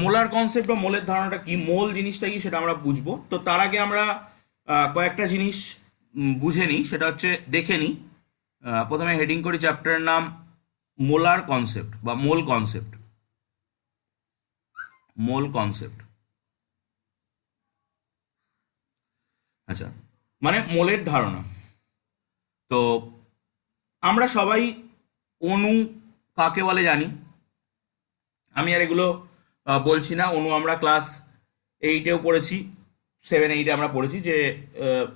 Molar concept বা মোলের ধারণাটা কি, মোল জিনিসটা কি সেটা আমরা বুঝবো। তো তার আগে আমরা কয়েকটা জিনিস বুঝে নিই, সেটা হচ্ছে দেখে নিই। প্রথমে হেডিং করি চ্যাপ্টারের নাম মোলার কনসেপ্ট বা মোল কনসেপ্ট। মোল কনসেপ্ট, আচ্ছা, মানে মোলের ধারণা। তো আমরা সবাই অণু কাকে বলে জানি। আমি আর এগুলো বলছি না। অণু আমরা ক্লাস এইটেও পড়েছি, 7-8 আমরা পড়েছি যে আহ,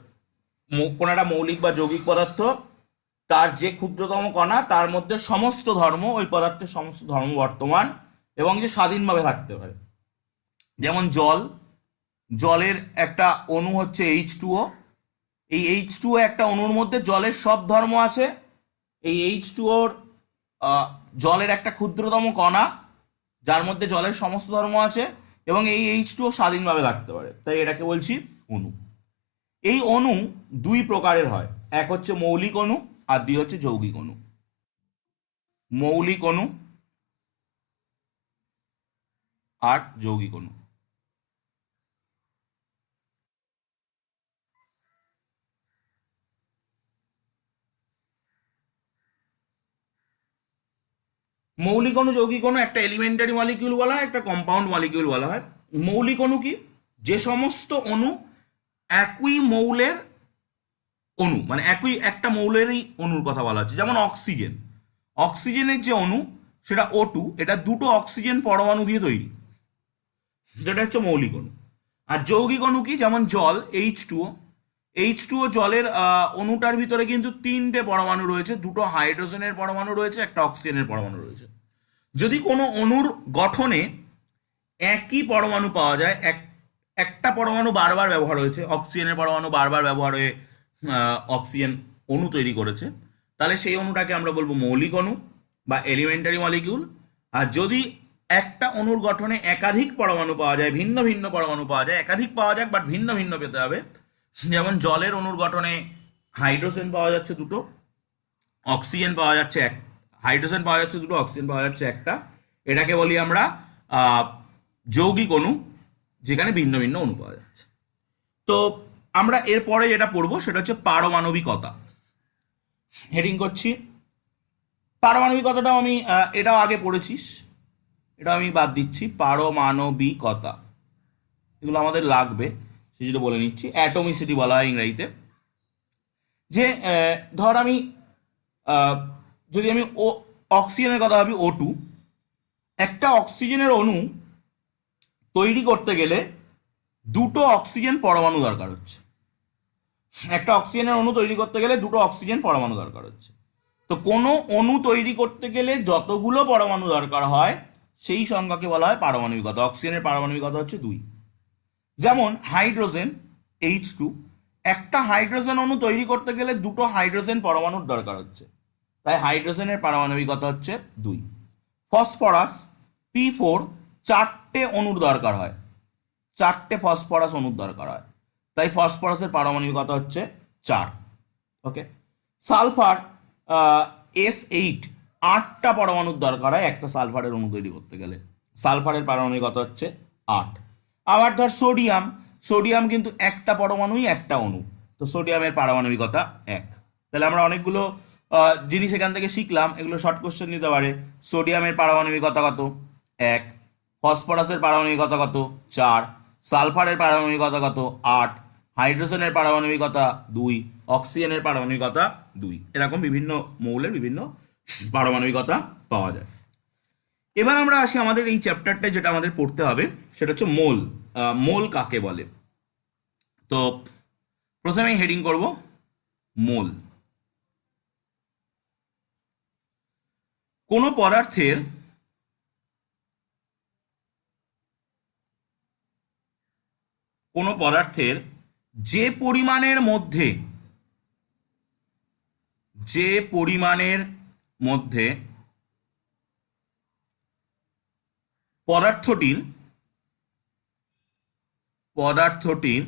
কোনো একটা মৌলিক বা যৌগিক পদার্থ, তার যে ক্ষুদ্রতম কণা তার মধ্যে সমস্ত ধর্ম, ওই পদার্থের সমস্ত ধর্ম বর্তমান, এবং যে স্বাধীনভাবে থাকতে পারে। যেমন জল, জলের একটা অণু হচ্ছে H2O। এই H2O একটা অণুর মধ্যে জলের সব ধর্ম আছে। এই H2Oর জলের একটা ক্ষুদ্রতম কণা যার মধ্যে জলের সমস্ত ধর্ম আছে, এবং এই H2O স্বাধীনভাবে থাকতে পারে, তাই এটাকে বলছি অণু। এই অণু দুই প্রকারের হয়, এক হচ্ছে মৌলিক অণু আর দুই হচ্ছে যৌগিক অণু। মৌলিক অণু আর যৌগিক অণু। মৌলিক অণু যৌগিক অণু, একটা এলিমেন্টারি মলিকিউল বলা হয়, একটা কম্পাউন্ড মলিকিউল বলা হয়। মৌলিক অণু কি? যে সমস্ত অণু একই মৌলের অণু, মানে একই একটা মৌলেরই অণুর কথা বলা হচ্ছে। যেমন অক্সিজেন, অক্সিজেনের যে অণু সেটা O2, এটা দুটো অক্সিজেন পরমাণু দিয়ে তৈরি, যেটা হচ্ছে মৌলিক অণু। আর যৌগিক অণু কি? যেমন জল, H2O। H2O জলের অণুটার ভিতরে কিন্তু তিনটে পরমাণু রয়েছে, দুটো হাইড্রোজেনের পরমাণু রয়েছে, একটা অক্সিজেনের পরমাণু রয়েছে। যদি কোনো অণুর গঠনে একই পরমাণু পাওয়া যায়, একটা পরমাণু বারবার ব্যবহার হয়েছে, অক্সিজেনের পরমাণু বারবার ব্যবহার হয়ে অক্সিজেন অণু তৈরি করেছে, তাহলে সেই অণুটাকে আমরা বলবো মৌলিক অণু বা এলিমেন্টারি মলিকিউল। আর যদি একটা অণুর গঠনে একাধিক পরমাণু পাওয়া যায়, ভিন্ন ভিন্ন পরমাণু পাওয়া যায়, একাধিক পাওয়া যাক বাট ভিন্ন ভিন্ন পেতে হবে। যেমন জলের অণুর গঠনে হাইড্রোজেন পাওয়া যাচ্ছে দুটো, অক্সিজেন পাওয়া যাচ্ছে এক, হাইড্রোজেন পাওয়া যাচ্ছে দুটো, অক্সিজেন পাওয়া যাচ্ছে একটা, এটাকে বলি আমরা আহ, যৌগিক অণু, যেখানে ভিন্ন ভিন্ন অণু পাওয়া যাচ্ছে। তো আমরা এরপরে যেটা পড়বো সেটা হচ্ছে পারমাণবিকতা। হেডিং করছি পারমাণবিকতাটাও আমি এটাও আগে পড়েছিস, এটা আমি বাদ দিচ্ছি। পারমাণবিকতা এগুলো আমাদের লাগবে, সেই জন্য বলে নিচ্ছি। অ্যাটমিসিটি বলা হয় ইংরেজিতে। যে ধর আমি আহ, যদি আমি অক্সিজেনের কথা ভাবি, O2, একটা অক্সিজেনের অণু তৈরি করতে গেলে দুটো অক্সিজেন পরমাণু দরকার হচ্ছে। একটা অক্সিজেনের অণু তৈরি করতে গেলে দুটো অক্সিজেন পরমাণু দরকার হচ্ছে। তো কোনো অণু তৈরি করতে গেলে যতগুলো পরমাণু দরকার হয় সেই সংখ্যাকে বলা হয় পারমাণবিকতা। অক্সিজেনের পারমাণবিকতা হচ্ছে 2। যেমন হাইড্রোজেন, H2, একটা হাইড্রোজেন অণু তৈরি করতে গেলে দুটো হাইড্রোজেন পরমাণুর দরকার হচ্ছে, তাই হাইড্রোজেনের পারমাণবিকতা হচ্ছে 2। ফসফরাস, P4, চারটে অণুর দরকার হয়, চারটে ফসফরাস অণুর দরকার হয়, তাই ফসফরাসের পারমাণবিকতা হচ্ছে 4। ওকে। সালফার, S8, আটটা পরমাণুর দরকার হয় একটা সালফারের অণু তৈরি করতে গেলে, সালফারের পারমাণবিকতা হচ্ছে 8। আবার ধর সোডিয়াম, সোডিয়াম কিন্তু একটা পরমাণুই একটা অণু, তো সোডিয়ামের পারমাণবিকতা 1। তাহলে আমরা অনেকগুলো জিনিস এখান থেকে শিখলাম, এগুলো শর্ট কোশ্চেন নিতে পারে। সোডিয়ামের পারমাণবিকতা কত? 1। ফসফরাসের পারমাণবিকতা কত? 4। সালফারের পারমাণবিকতা কত? 8। হাইড্রোজেনের পারমাণবিকতা 2। অক্সিজেনের পারমাণবিকতা 2। এরকম বিভিন্ন মৌলের বিভিন্ন পারমাণবিকতা পাওয়া যায়। এবার আমরা আসি আমাদের এই চ্যাপ্টারটা, যেটা আমাদের পড়তে হবে সেটা হচ্ছে মোল। মোল কাকে বলে? তো প্রথমেই হেডিং করব মোল। কোনো পদার্থের কোনো পদার্থের যে পরিমাণের মধ্যে, যে পরিমাণের মধ্যে পদার্থটির পদার্থটির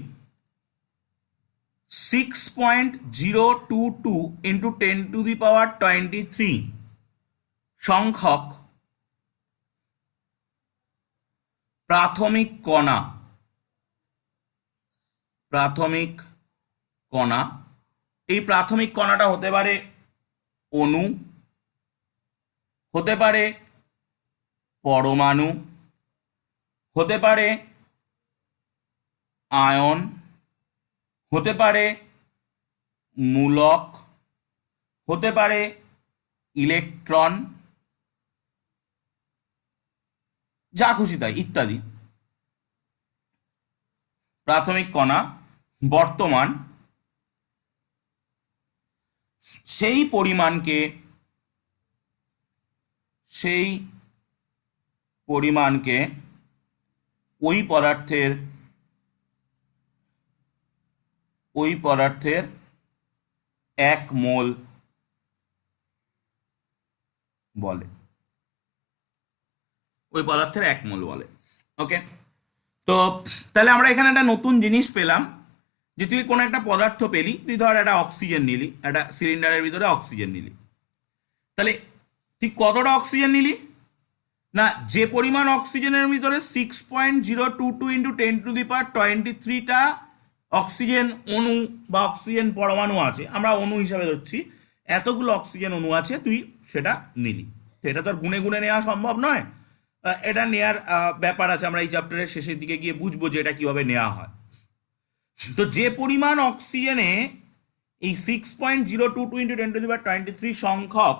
6.022 ইন্টু 10⁻23 সংখ্যক প্রাথমিক কণা, প্রাথমিক কণা, এই প্রাথমিক কণাটা হতে পারে অণু, হতে পারে পরমাণু, হতে পারে আয়ন, হতে পারে মূলক, হতে পারে ইলেকট্রন, যা খুশি তাই ইত্যাদি। প্রাথমিক কণা বর্তমান সেই পরিমাণকে, সেই পরিমাণকে ওই পদার্থের, ওই পদার্থের 1 মোল বলে, ওই পদার্থের 1 মোল বলে। ওকে, তো তাহলে আমরা এখানে একটা নতুন জিনিস পেলাম যে তুই কোনো একটা পদার্থ পেলি, তুই ধর একটা অক্সিজেন নিলি, একটা সিলিন্ডারের ভিতরে অক্সিজেন নিলি, তাহলে তুই কতটা অক্সিজেন নিলি না, যে পরিমাণ অক্সিজেনের ভিতরে 6.022 ইন্টু 10⁻23টা অক্সিজেন অণু বা অক্সিজেন পরমাণু আছে, আমরা অণু হিসাবে ধরছি, এতগুলো অক্সিজেন অণু আছে, তুই সেটা নিলি। এটা তো আর গুনে গুনে নেওয়া সম্ভব নয়, এটা নেয়ার ব্যাপার আছে, আমরা এই চ্যাপ্টারের শেষের দিকে গিয়ে বুঝবো যে এটা কিভাবে নেওয়া হয়। তো যে পরিমাণ অক্সিজেনে এই 6.022 ইন্টু 10⁻23 সংখ্যক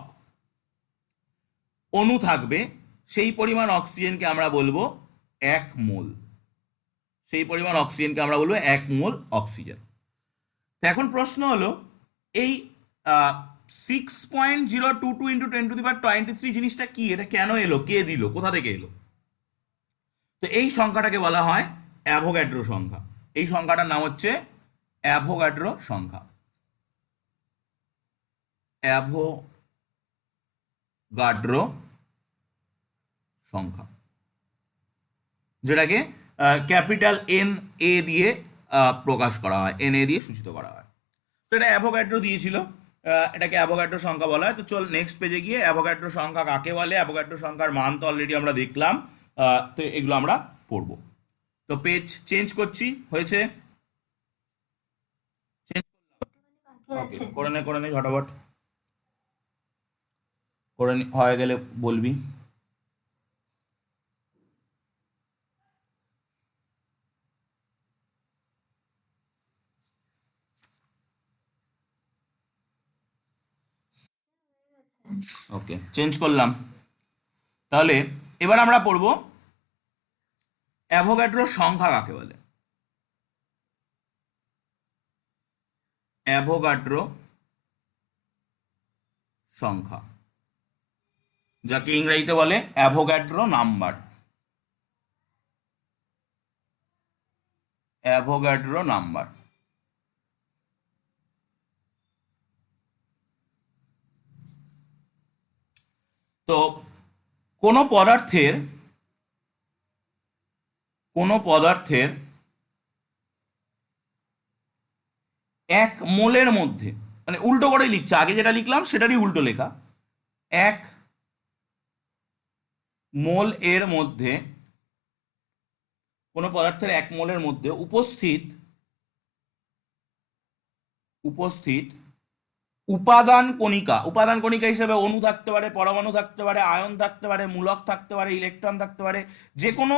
অণু থাকবে, সেই পরিমাণ অক্সিজেনকে আমরা বলবো 1 মোল, সেই পরিমাণ অক্সিজেনকে আমরা বলবো 1 মোল অক্সিজেন। এখন প্রশ্ন হলো এই 6.022 ইন্টু 10⁻23 জিনিসটা কি, এটা কেন এলো, কে দিল, কোথা থেকে এলো? তো এই সংখ্যাটাকে বলা হয় অ্যাভোগাড্রো সংখ্যা। এই সংখ্যাটার নাম হচ্ছে অ্যাভোগাড্রো সংখ্যা, অ্যাভোগাড্রো সংখ্যা, যেটাকে ক্যাপিটাল এন এ দিয়ে প্রকাশ করা হয়, এন এ দিয়ে সূচিত করা হয়। তো এটা অ্যাভোগাড্রো দিয়েছিল, এটাকে অ্যাভোগাড্রো সংখ্যা বলা হয়। তো চল নেক্সট পেজে গিয়ে অ্যাভোগাড্রো সংখ্যা কাকে বলে, অ্যাভোগাড্রো সংখ্যার মান তো অলরেডি আমরা দেখলাম, তো এগুলো আমরা পড়বো। তো পেজ চেঞ্জ করছি, হয়েছে? ওকে, করে নে করে নে ঝটাপট করে হয়ে গেলে বলবি। ওকে, চেঞ্জ করলাম। তাহলে এবার আমরা পড়ব অ্যাভোগাড্রো সংখ্যা কাকে বলে। অ্যাভোগাড্রো সংখ্যা, যাকে ইংরেজিতে বলে অ্যাভোগাড্রো নাম্বার, অ্যাভোগাড্রো নাম্বার। তো কোনো পদার্থের, কোনো পদার্থের 1 মোলের মধ্যে, মানে উল্টো করে লিখছে, আগে যেটা লিখলাম সেটারই উল্টো লেখা, 1 মোল এর মধ্যে, কোনো পদার্থের 1 মোলের মধ্যে উপস্থিত, উপস্থিত উপাদান কণিকা, উপাদান কণিকা হিসেবে অণু থাকতে পারে, পরমাণু থাকতে পারে, আয়ন থাকতে পারে, মূলক থাকতে পারে, ইলেকট্রন থাকতে পারে, যে কোনো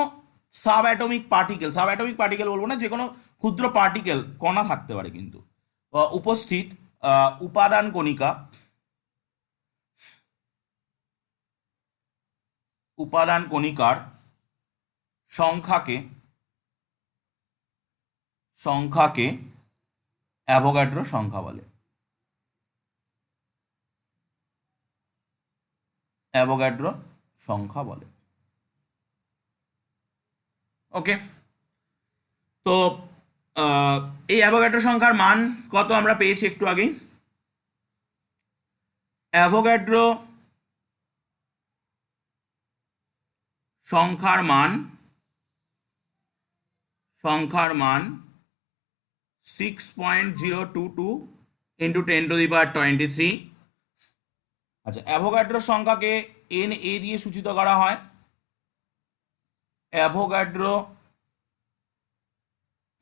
sub atomic particle, sub atomic particle বলবো না, যে কোনো ক্ষুদ্র পার্টিকেল, কণা থাকতে পারে কিন্তু, উপস্থিত উপাদান কণিকা, উপাদান কণিকার সংখ্যাকে, সংখ্যাকে অ্যাভোগাড্রো সংখ্যা বলে, অ্যাভোগাড্রো সংখ্যা বলে। ওকে, তো এই অ্যাভোগাড্রো সংখ্যার মান কত আমরা পেয়েছি একটু আগেই। অ্যাভোগাড্রো সংখ্যার মান, সংখ্যার মান 6.022 ইন্টু 10⁻23। আচ্ছা, অ্যাভোগাড্রো সংখ্যাকে এন এ দিয়ে সূচিত করা হয়, অ্যাভোগাড্রো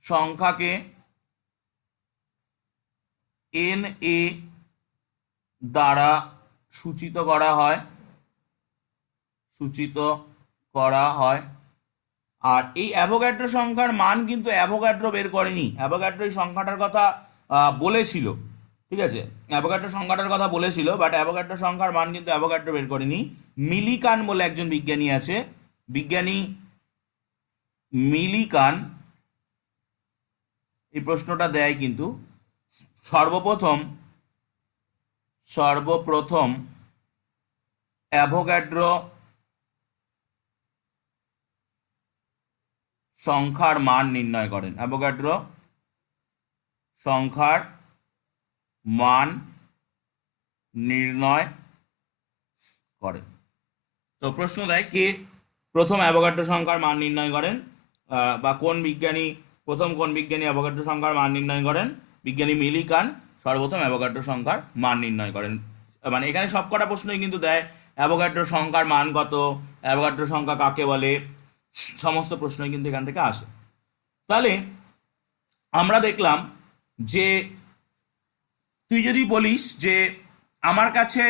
সংখ্যাকে এন এ দ্বারা সূচিত করা হয়, সূচিত করা হয়। আর এই অ্যাভোগাড্রো সংখ্যার মান কিন্তু অ্যাভোগাড্রো বের করেনি, অ্যাভোগাড্রো এই সংখ্যাটার কথা বলেছিল, ঠিক আছে, অ্যাভোগাড্রো সংখ্যাটার কথা বলেছিল, বাট অ্যাভোগাড্রো সংখ্যার মান কিন্তু অ্যাভোগাড্রো বের করেনি। মিলিকান বলে একজন বিজ্ঞানী আছে, বিজ্ঞানী মিলিকান এই প্রশ্নটা দেয় কিন্তু সর্বপ্রথম সর্বপ্রথম অ্যাভোগাড্রো সংখ্যার মান নির্ণয় করেন, অ্যাভোগাড্রো সংখ্যার মান নির্ণয় করেন। তো প্রশ্ন দেয় কে প্রথম অ্যাভোগাড্রো সংখ্যার মান নির্ণয় করেন, বা কোন বিজ্ঞানী অ্যাভোগাড্রো সংখ্যার মান নির্ণয় করেন? বিজ্ঞানী মিলিকান সর্বপ্রথম অ্যাভোগাড্রো সংখ্যার মান নির্ণয় করেন। মানে এখানে সবকটা প্রশ্নই কিন্তু দেয় অ্যাভোগাড্রো সংখ্যার মান কত, অ্যাভোগাড্রো সংখ্যা কাকে বলে, সমস্ত প্রশ্নই কিন্তু এখান থেকে আসে। তাহলে আমরা দেখলাম যে তুই যদি বলিস যে আমার কাছে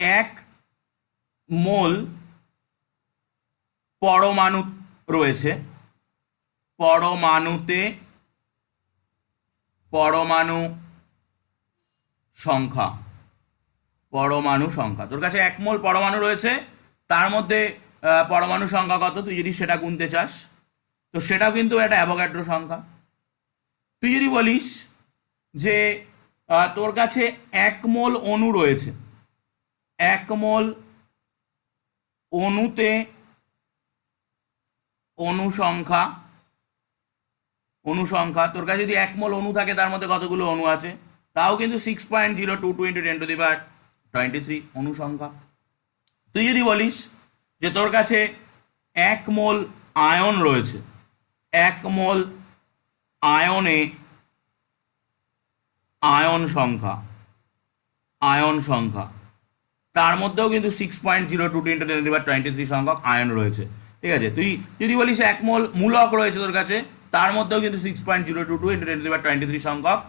1 মোল পরমাণু রয়েছে, পরমাণুতে পরমাণু সংখ্যা, পরমাণু সংখ্যা, তোর কাছে 1 মোল পরমাণু রয়েছে, তার মধ্যে পরমাণু সংখ্যা কত তুই যদি সেটা গুনতে চাস, তো সেটাও কিন্তু একটা অ্যাভোগাড্রো সংখ্যা। তুই যদি বলিস যে তোর কাছে 1 মোল অণু রয়েছে, 1 মোল অণুতে অনুসংখ্যা, অনুসংখ্যা তোর কাছে যদি 1 মোল অণু থাকে তার মধ্যে কতগুলো অণু আছে, তাও কিন্তু 6.022 ইন্টু 10⁻23 অনুসংখ্যা। তুই যদি বলিস যে তোর কাছে 1 মোল আয়ন রয়েছে, 1 মোল আয়নে আয়ন সংখ্যা, আয়ন সংখ্যা তার মধ্যেও কিন্তু 6.022 ইন্টু 10⁻23 সংখ্যক আয়ন রয়েছে, ঠিক আছে। তুই যদি বলিস 1 মোল মূলক রয়েছে তোর কাছে, তার মধ্যেও কিন্তু 6.022 ইন্টু 10⁻23 সংখ্যক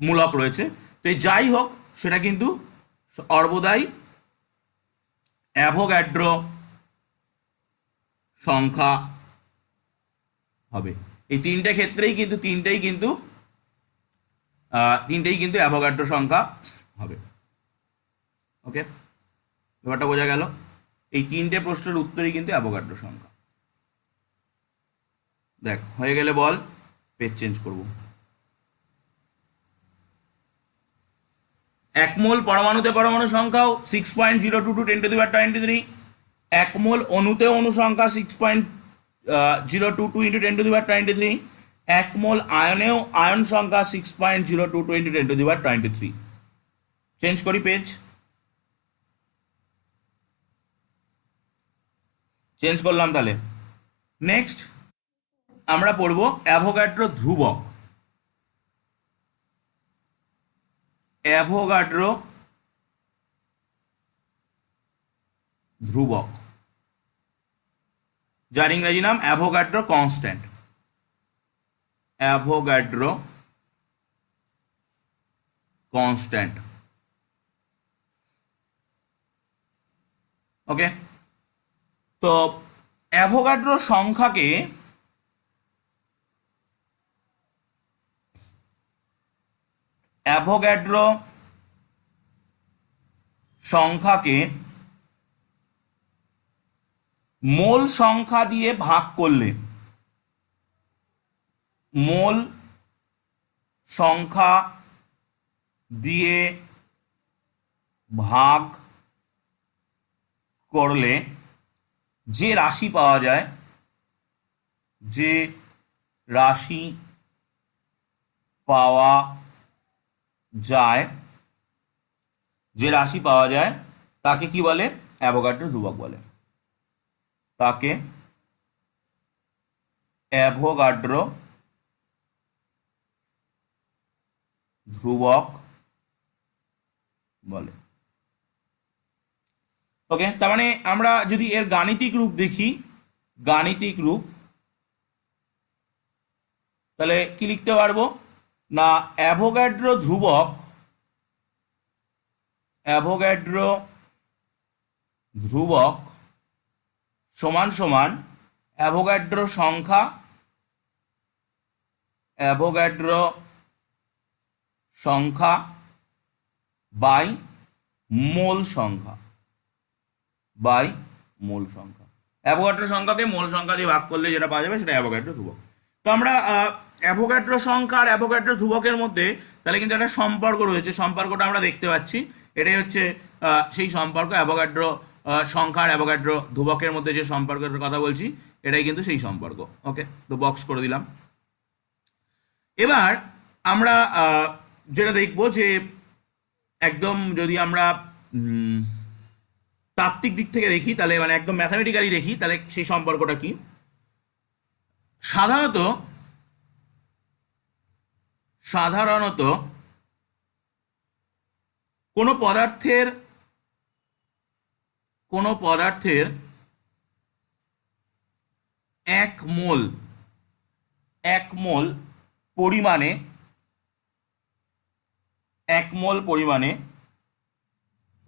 মূলক রয়েছে। তো যাই হোক সেটা কিন্তু সর্বদাই অ্যাভোগাড্রো সংখ্যা হবে। এই তিনটে ক্ষেত্রেই কিন্তু তিনটেই কিন্তু অ্যাভোগাড্রো সংখ্যা হবে। ওকে, ব্যাপারটা বোঝা গেল? এই তিনটে প্রশ্নের উত্তরই কিন্তু অ্যাভোগাড্রো সংখ্যা। দেখ হয়ে গেলে বল, পেজ চেঞ্জ করব। 1 মোল পরমাণুতে পরমাণু সংখ্যাও 6.022 10⁻23, 1 মোল অণুতে অণু সংখ্যা 6.022 ইন্টু 10⁻23, 1 মোল আয়নেও আয়ন সংখ্যা 6.022 ইন্টু 10⁻23। চেঞ্জ করি পেজ, চেঞ্জ করলাম। তাহলে নেক্সট আমরা পড়ব অ্যাভোগাড্রো ধ্রুবক। অ্যাভোগাড্রো ধ্রুবক, যার ইংরেজি নাম অ্যাভোগাড্রো কনস্ট্যান্ট, অ্যাভোগাড্রো কনস্ট্যান্ট। ওকে, তো অ্যাভোগাড্রো সংখ্যাকে অ্যাভোগাড্রো সংখ্যাকে মোল সংখ্যা দিয়ে ভাগ করলে, মোল সংখ্যা দিয়ে ভাগ করলে যে রাশি পাওয়া যায়, যে রাশি পাওয়া যায়, যে রাশি পাওয়া যায় তাকে কি বলে? অ্যাভোগাড্রো ধ্রুবক বলে। তাকে অ্যাভোগাড্রো ধ্রুবক বলে। ওকে, তার মানে আমরা যদি এর গাণিতিক রূপ দেখি, গাণিতিক রূপ, তাহলে কি লিখতে পারবো না, অ্যাভোগাড্রো ধ্রুবক, অ্যাভোগাড্রো ধ্রুবক সমান সমান অ্যাভোগাড্রো সংখ্যা, অ্যাভোগাড্রো সংখ্যা বাই মোল সংখ্যা, বাই মোল সংখ্যা। অ্যাভোগাড্রো সংখ্যাকে মোল সংখ্যা দিয়ে ভাগ করলে যেটা পাওয়া যাবে সেটা অ্যাভোগাড্রো ধ্রুবক। তো আমরা অ্যাভোগাড্রো সংখ্যা আর অ্যাভোগাড্রো ধ্রুবকের মধ্যে তাহলে কিন্তু একটা সম্পর্ক রয়েছে, সম্পর্কটা আমরা দেখতে পাচ্ছি। এটাই হচ্ছে সেই সম্পর্ক, অ্যাভোগাড্রো সংখ্যা আর অ্যাভোগাড্রো ধ্রুবকের মধ্যে যে সম্পর্কের কথা বলছি এটাই কিন্তু সেই সম্পর্ক। ওকে, তো বক্স করে দিলাম। এবার আমরা যেটা দেখবো যে একদম যদি আমরা তাত্ত্বিক দিক থেকে দেখি, তাহলে মানে একদম ম্যাথামেটিক্যালি দেখি, তাহলে সেই সম্পর্কটা কি। সাধারণত সাধারণত কোনো পদার্থের এক মোল পরিমাণে,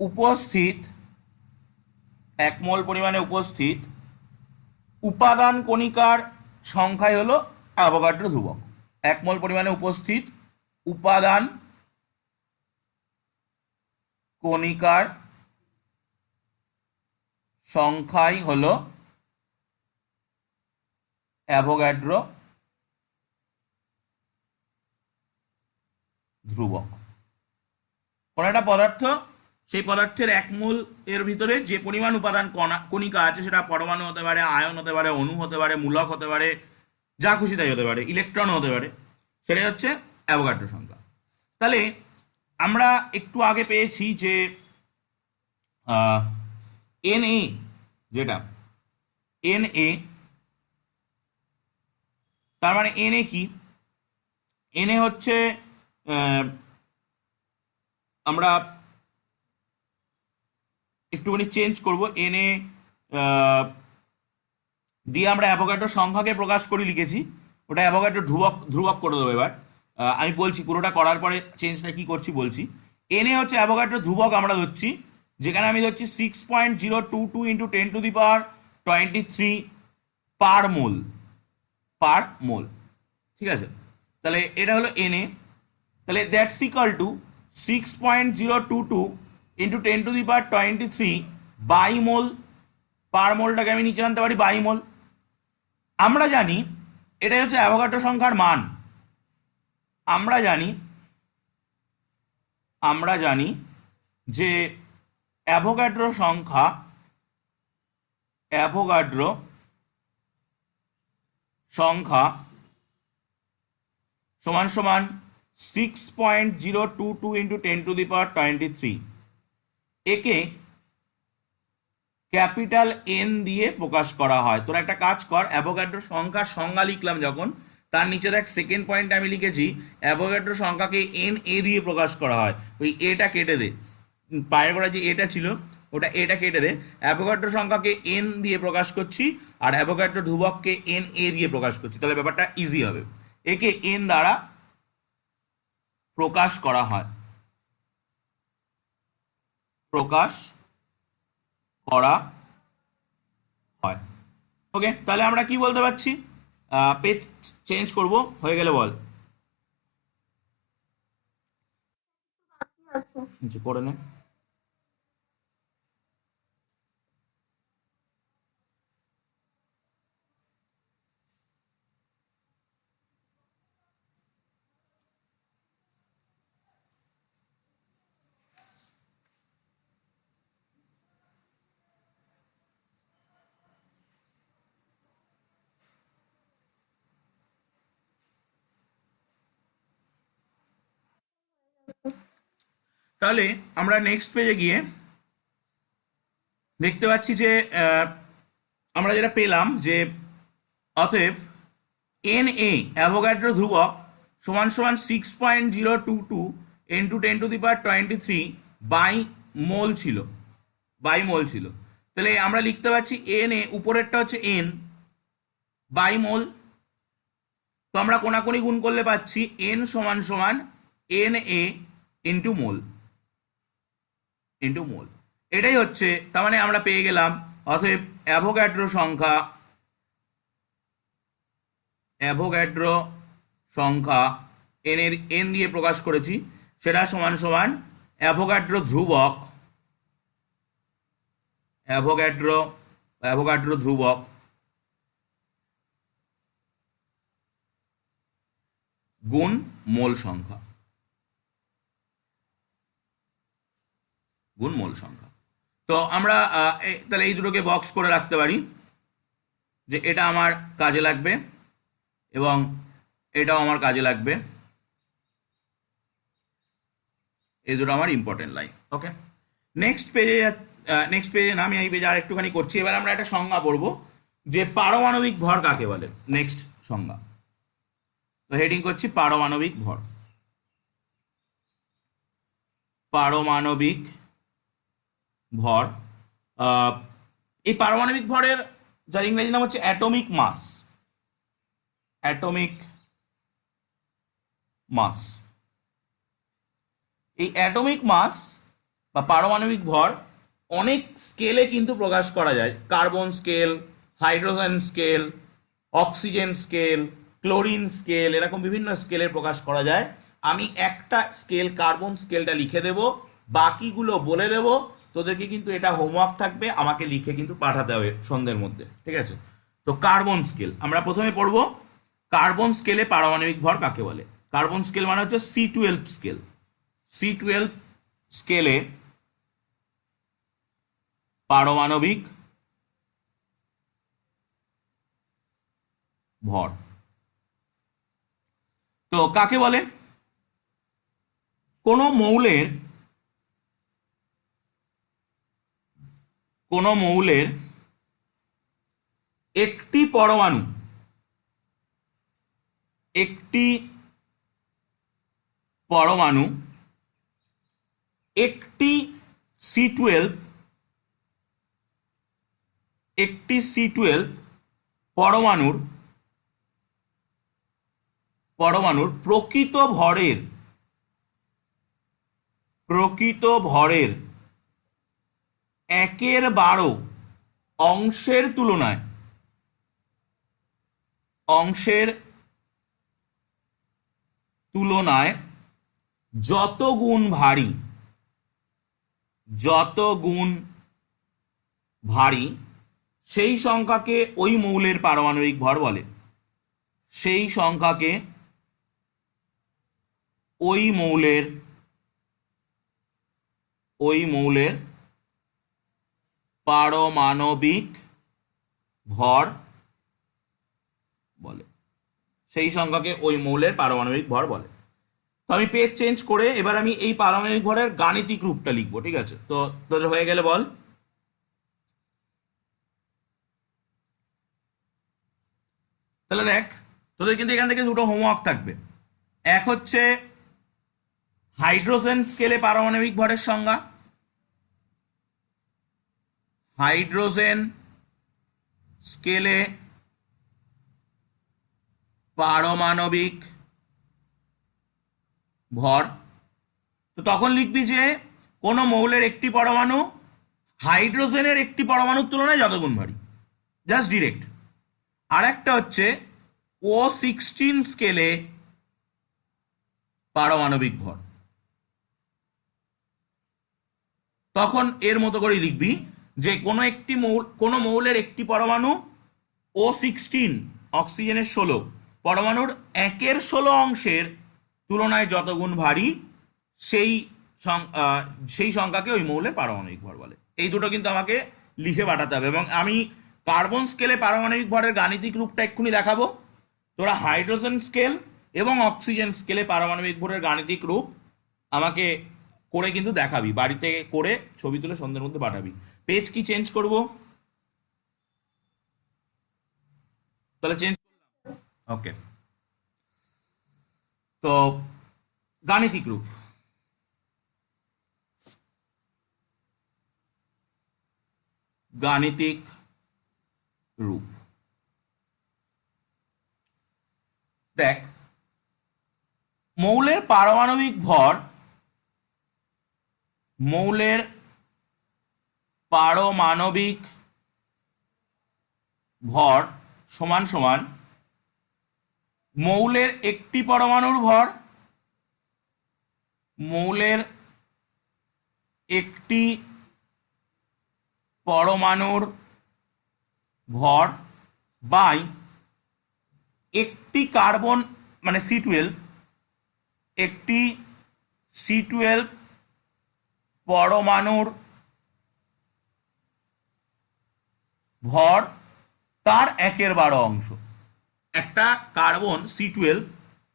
উপস্থিত উপাদান কণিকার সংখ্যাই হলো অ্যাভোগাড্রো ধ্রুবক। 1 মোল পরিমাণে উপস্থিত উপাদান কণিকার সংখ্যাই হলো অ্যাভোগাড্রো ধ্রুবক। কোন একটা পদার্থ, সেই পদার্থের 1 মোল এর ভিতরে যে পরিমাণ উপাদান কণিকা আছে, সেটা পরমাণু হতে পারে, আয়ন হতে পারে, অণু হতে পারে, মূলক হতে পারে, যা খুশি তাই হতে পারে, ইলেকট্রন হতে পারে, সেটাই হচ্ছে অ্যাভোগাড্রো সংখ্যা। তাহলে আমরা একটু আগে পেয়েছি যে এনএ, যেটা এনএ, তার মানে এনএ কি, এনএ হচ্ছে আমরা একটুখানি চেঞ্জ করব, এনএ দিয়ে আমরা অ্যাভোগাড্রো সংখ্যাকে প্রকাশ করি লিখেছি, ওটা অ্যাভোগাড্রো ধ্রুবক করে দেবো। এবার আমি বলছি পুরোটা করার পরে চেঞ্জটা কি করছি বলছি। এনএ হচ্ছে অ্যাভোগাড্রো ধ্রুবক আমরা ধরছি, যেখানে আমি ধরছি 6.022 ইন্টু 10⁻23 পার মোল, ঠিক আছে। তাহলে এটা হলো এনএ, তাহলে that's equal to 6.022 into 10⁻23 by mole, per মোলটাকে আমি নিচে আনতে পারি বাই মোল। আমরা জানি এটাই হচ্ছে অ্যাভোগাড্রো সংখ্যার মান। আমরা জানি যে অ্যাভোগাড্রো সংখ্যা সমান সমান 6.022 ইন্টু 10⁻23, একে ক্যাপিটাল এন দিয়ে প্রকাশ করা হয়। তোরা একটা কাজ কর, অ্যাভোগাড্রো সংখ্যার সংজ্ঞা লিখলাম যখন, তার নিচে দেখ সেকেন্ড পয়েন্টে আমি লিখেছি অ্যাভোগাড্রো সংখ্যাকে এন এ দিয়ে প্রকাশ করা হয়, ওই এটা কেটে দে, পায়ের গোড়া যে এটা ছিল ওটা এটা কেটে দে। অ্যাভোগাড্রো সংখ্যাকে এন দিয়ে প্রকাশ করছি আর অ্যাভোগাড্রো ধ্রুবককে এন এ দিয়ে প্রকাশ করছি, তাহলে ব্যাপারটা ইজি হবে। একে এন দ্বারা প্রকাশ করা হয়, ওকে। তাহলে আমরা কি বলতে পারছি, পেজ চেঞ্জ করব, হয়ে গেলে বল, করে নে। তাহলে আমরা নেক্সট পেজে গিয়ে দেখতে পাচ্ছি যে আমরা যেটা পেলাম যে অতএব এন এ অ্যাভোগাড্রো ধ্রুবক সমান সমান 6.022 ইন্টু 10⁻23 বাই মোল ছিল, বাই মোল ছিল। তাহলে আমরা লিখতে পারছি এন এ, উপরেরটা হচ্ছে এন বাই মোল। তো আমরা কোনাকুনি গুণ করলে পাচ্ছি এন সমান সমান N A into mole, into mole. এটাই হচ্ছে, তার মানে আমরা পেয়ে গেলাম অতএব অ্যাভোগাড্রো সংখ্যা, অ্যাভোগাড্রো সংখ্যা এন এর এন দিয়ে প্রকাশ করেছি, সেটা সমান সমান অ্যাভোগাড্রো ধ্রুবক, অ্যাভোগাড্রো অ্যাভোগাড্রো ধ্রুবক গুণ মোল সংখ্যা, গুণ মোল সংখ্যা। তো আমরা তাহলে এই দুটোকে বক্স করে রাখতে পারি যে এটা আমার কাজে লাগবে এবং এটাও আমার কাজে লাগবে, এই দুটো আমার ইম্পর্টেন্ট লাইন। ওকে, নেক্সট পেজে, নেক্সট পেজে না, আমি এই পেজে আর একটুখানি করছি। এবার আমরা একটা সংজ্ঞা পড়বো যে পারমাণবিক ভর কাকে বলে। নেক্সট সংজ্ঞা, তো হেডিং করছি পারমাণবিক ভর। পারমাণবিক ভর, এই পারমাণবিক ভরের যার ইংরেজি নাম হচ্ছে অ্যাটমিক মাস, অ্যাটমিক মাস। এই অ্যাটমিক মাস বা পারমাণবিক ভর অনেক স্কেলে কিন্তু প্রকাশ করা যায়। Carbon scale, hydrogen scale, oxygen scale, chlorine scale, এরকম বিভিন্ন স্কেলে প্রকাশ করা যায়। আমি একটা স্কেল, কার্বন স্কেলটা লিখে দেব, বাকিগুলো বলে দেব। তোদেরকে কিন্তু এটা হোমওয়ার্ক থাকবে, আমাকে লিখে কিন্তু পাঠাতে হবে সন্ধ্যের মধ্যে, ঠিক আছে? তো কার্বন স্কেল আমরা প্রথমে পড়ব, কার্বন স্কেলে পারমাণবিক ভর কাকে বলে। কার্বন স্কেল মানে হচ্ছে C12 স্কেল। C12 স্কেলে পারমাণবিক ভর তো কাকে বলে? কোন মৌলের, কোন মৌলের একটি পরমাণু, একটি পরমাণু একটি C12, একটি C12 পরমাণুর, পরমাণুর প্রকৃত ভরের, প্রকৃত ভরের 1/12 অংশের তুলনায়, অংশের তুলনায় যত গুণ ভারী, যত গুণ ভারী, সেই সংখ্যাকে ওই মৌলের পারমাণবিক ভর বলে। সেই সংখ্যাকে ওই মৌলের, ওই মৌলের পারমাণবিক ভর বলে। সেই সংখ্যাকে ওই মৌলের পারমাণবিক ভর বলে। তো আমি পেজ চেঞ্জ করে এবার আমি এই পারমাণবিক ভরের গাণিতিক রূপটা লিখবো, ঠিক আছে? তো তোদের হয়ে গেলে বল। তাহলে দেখ, তোদের কিন্তু এখান থেকে দুটো হোমওয়ার্ক থাকবে। এক হচ্ছে হাইড্রোজেন স্কেলে পারমাণবিক ভরের সংজ্ঞা, হাইড্রোজেন স্কেলে পারমাণবিক ভর। তো তখন লিখবি যে কোন মৌলের একটি পরমাণু হাইড্রোজেনের একটি পরমাণুর তুলনায় যত গুণ ভারী, জাস্ট ডিরেক্ট। আর একটা হচ্ছে O16 স্কেলে পারমাণবিক ভর। তখন এর মতো করে লিখবি যে কোনো একটি মৌল, কোনো মৌলের একটি পরমাণু O16, অক্সিজেনের 16 পরমাণুর 1/16 অংশের তুলনায় যত গুণ ভারী, সেই সেই সংখ্যাকে ওই মৌলের পারমাণবিক ভর বলে। এই দুটো কিন্তু আমাকে লিখে পাঠাতে হবে, এবং আমি কার্বন স্কেলে পারমাণবিক ভরের গাণিতিক রূপটা এক্ষুনি দেখাবো। তোরা হাইড্রোজেন স্কেল এবং অক্সিজেন স্কেলে পারমাণবিক ভরের গাণিতিক রূপ আমাকে করে কিন্তু দেখাবি, বাড়িতে করে ছবি তুলে সন্ধ্যের মধ্যে পাঠাবি। পেজ কি চেঞ্জ করব? তাহলে চেঞ্জ, ওকে। তো গাণিতিক রূপ, গাণিতিক রূপ। দেখ, মৌলের পারমাণবিক ভর, মৌলের পারমাণবিক ভর সমান সমান মৌলের একটি পরমাণুর ভর, মৌলের একটি পরমাণুর ভর বাই একটি কার্বন মানে C12, একটি C12 পরমাণুর ভর তার 1/12 একটা কার্বন C12,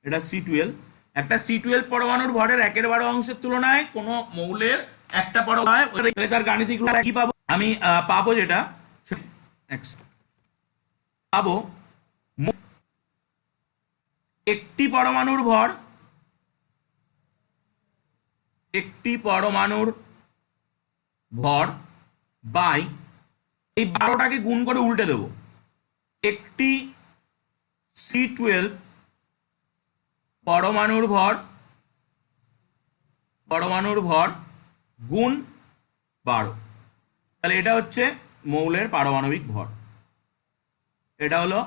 এটা C12, একটা C12 পরমাণুর ভরের 1/12 তুলনায় কোনো মৌলের একটা পরমাণু, তার গাণিতিক রূপ কি পাবো আমি? পাবো যেটা পাবো একটি পরমাণুর ভর, একটি পরমাণুর ভর বাই এই 12টাকে গুণ করে উল্টে দেব, একটি C12 পরমাণুর ভর গুণ 12। তাহলে এটা হচ্ছে মৌলের পারমাণবিক ভর, এটা হলো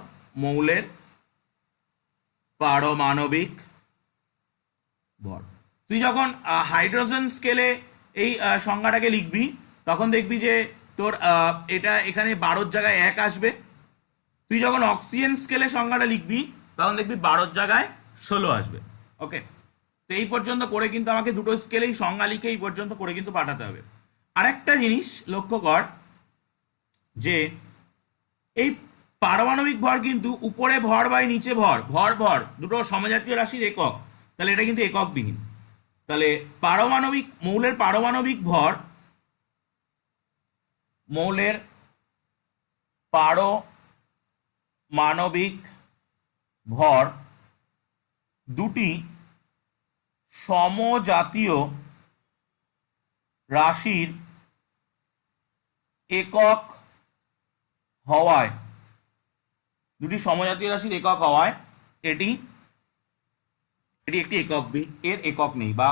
মৌলের পারমাণবিক ভর। তুই যখন হাইড্রোজেন স্কেলে এই সংজ্ঞাটাকে লিখবি তখন দেখবি যে তোর এটা এখানে 12 জায়গায় 1 আসবে। তুই যখন অক্সিজেন স্কেলে সংজ্ঞাটা লিখবি তখন দেখবি 12 জায়গায় 16 আসবে। ওকে, তো এই পর্যন্ত করে কিন্তু আমাকে দুটো স্কেলেই সংজ্ঞা লিখে এই পর্যন্ত করে কিন্তু পাঠাতে হবে। আরেকটা জিনিস লক্ষ্য কর যে এই পারমাণবিক ভর কিন্তু উপরে ভর বাই নিচে ভর, ভর দুটো সমজাতীয় রাশির একক, তাহলে এটা কিন্তু এককবিহীন। তাহলে মৌলের পারমাণবিক ভর, মৌলের পারমাণবিক ভর দুটি সমজাতীয় রাশির একক হওয়ায়, দুটি সমজাতীয় রাশির একক হওয়ায় এটি একটি এককবিহীন, এর একক নেই বা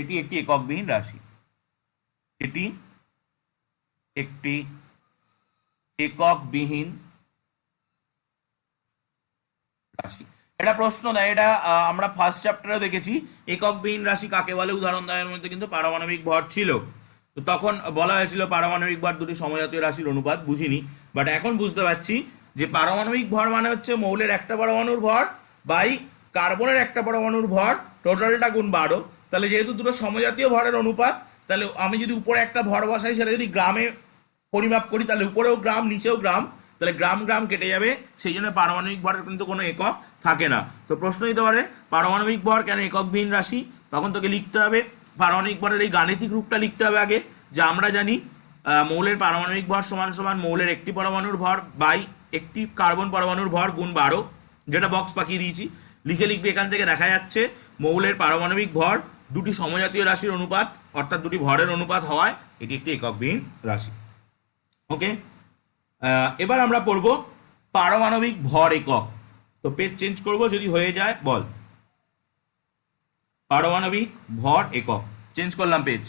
এটি একটি এককবিহীন রাশি, এটি একটি এককবিহীন রাশি। এটা প্রশ্ন দেয়, এটা আমরা ফার্স্ট চ্যাপ্টারে দেখেছি এককবিহীন রাশি কাকে বলে, উদাহরণ দেওয়ার মধ্যে কিন্তু পারমাণবিক ভর ছিল। তো তখন বলা হয়েছিল পারমাণবিক ভর দুটি সমজাতীয় রাশির অনুপাত, বুঝিনি, বাট এখন বুঝতে পারছি যে পারমাণবিক ভর মানে হচ্ছে মৌলের একটা পরমাণুর ভর বাই কার্বনের একটা পরমাণুর ভর, টোটালটা গুণ 12। তাহলে যেহেতু দুটো সমজাতীয় ভরের অনুপাত, তাহলে আমি যদি উপরে একটা ভর বসাই সেটা যদি গ্রামে পরিমাপ করি তাহলে উপরেও গ্রাম নিচেও গ্রাম, তাহলে গ্রাম গ্রাম কেটে যাবে, সেই জন্য পারমাণবিক ভরের কিন্তু কোনো একক থাকে না। তো প্রশ্ন দিতে পারে পারমাণবিক ভর কেন এককবিহীন রাশি, তখন তোকে লিখতে হবে পারমাণবিক ভরের এই গাণিতিক রূপটা লিখতে হবে আগে, যা আমরা জানি মৌলের পারমাণবিক ভর সমান সমান মৌলের একটি পরমাণুর ভর বাই একটি কার্বন পরমাণুর ভর গুণ 12, যেটা বক্স পাকিয়ে দিয়েছি, লিখে লিখবে। এখান থেকে দেখা যাচ্ছে মৌলের পারমাণবিক ভর দুটি সমজাতীয় রাশির অনুপাত, অর্থাৎ দুটি ভরের অনুপাত হওয়ায় এটি একটি এককবিহীন রাশি। ওকে, এবার আমরা পড়ব পারমাণবিক ভর একক। তো পেজ চেঞ্জ করব যদি হয়ে যায় বল। পারমাণবিক ভর একক, চেঞ্জ করলাম পেজ।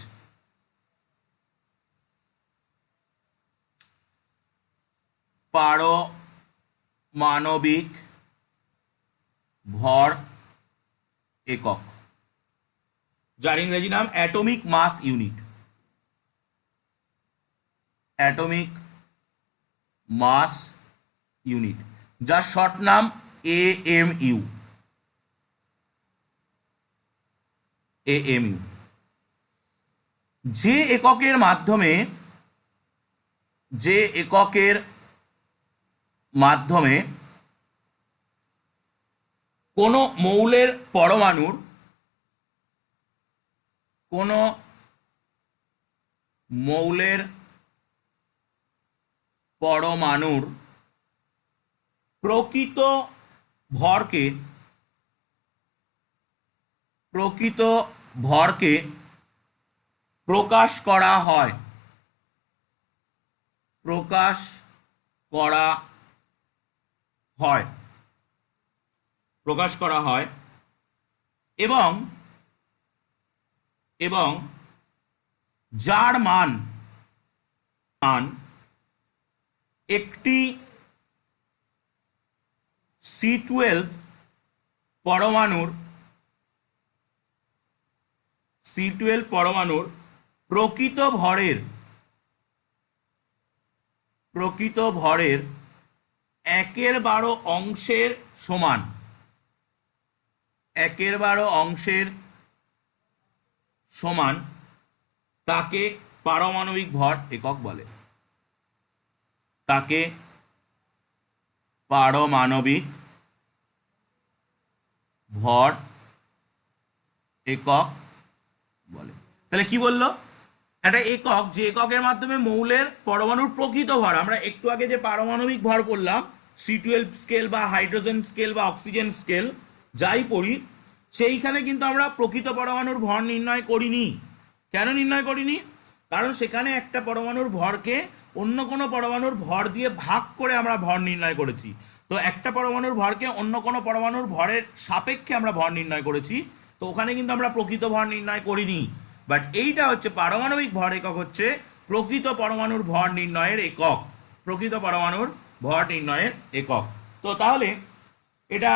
পারমাণবিক ভর একক, যার ইংরেজি নাম atomic mass unit, atomic mass unit, যার শর্ট নাম AMU। যে এককের মাধ্যমে কোনো মৌলের পরমাণুর প্রকৃত ভরকে প্রকাশ করা হয়, প্রকাশ করা হয়, প্রকাশ করা হয় এবং এবং যার মান একটি C12 পরমাণুর প্রকৃত ভরের 1/12 অংশের সমান, 1/12 অংশের সমান তাকে পারমাণবিক ভর একক বলে, তাকে পারমাণবিক ভর একক বলে। তাহলে কি বললো, একটা একক, যে এককের মাধ্যমে মৌলের পরমাণুর প্রকৃত ভর, আমরা একটু আগে যে পারমাণবিক ভর পড়লাম C12 স্কেল বা হাইড্রোজেন স্কেল বা অক্সিজেন স্কেল যাই পড়ি, সেইখানে কিন্তু আমরা প্রকৃত পরমাণুর ভর নির্ণয় করিনি। কেন নির্ণয় করিনি? কারণ সেখানে একটা পরমাণুর ভরকে অন্য কোনো পরমাণুর ভর দিয়ে ভাগ করে আমরা ভর নির্ণয় করেছি। তো একটা পরমাণুর ভরকে অন্য কোনো পরমাণুর ভরের সাপেক্ষে আমরা ভর নির্ণয় করেছি, তো ওখানে কিন্তু আমরা প্রকৃত ভর নির্ণয় করিনি। বাট এইটা হচ্ছে পারমাণবিক ভর একক, হচ্ছে প্রকৃত পরমাণুর ভর নির্ণয়ের একক, প্রকৃত পরমাণুর ভর নির্ণয়ের একক। তো তাহলে এটা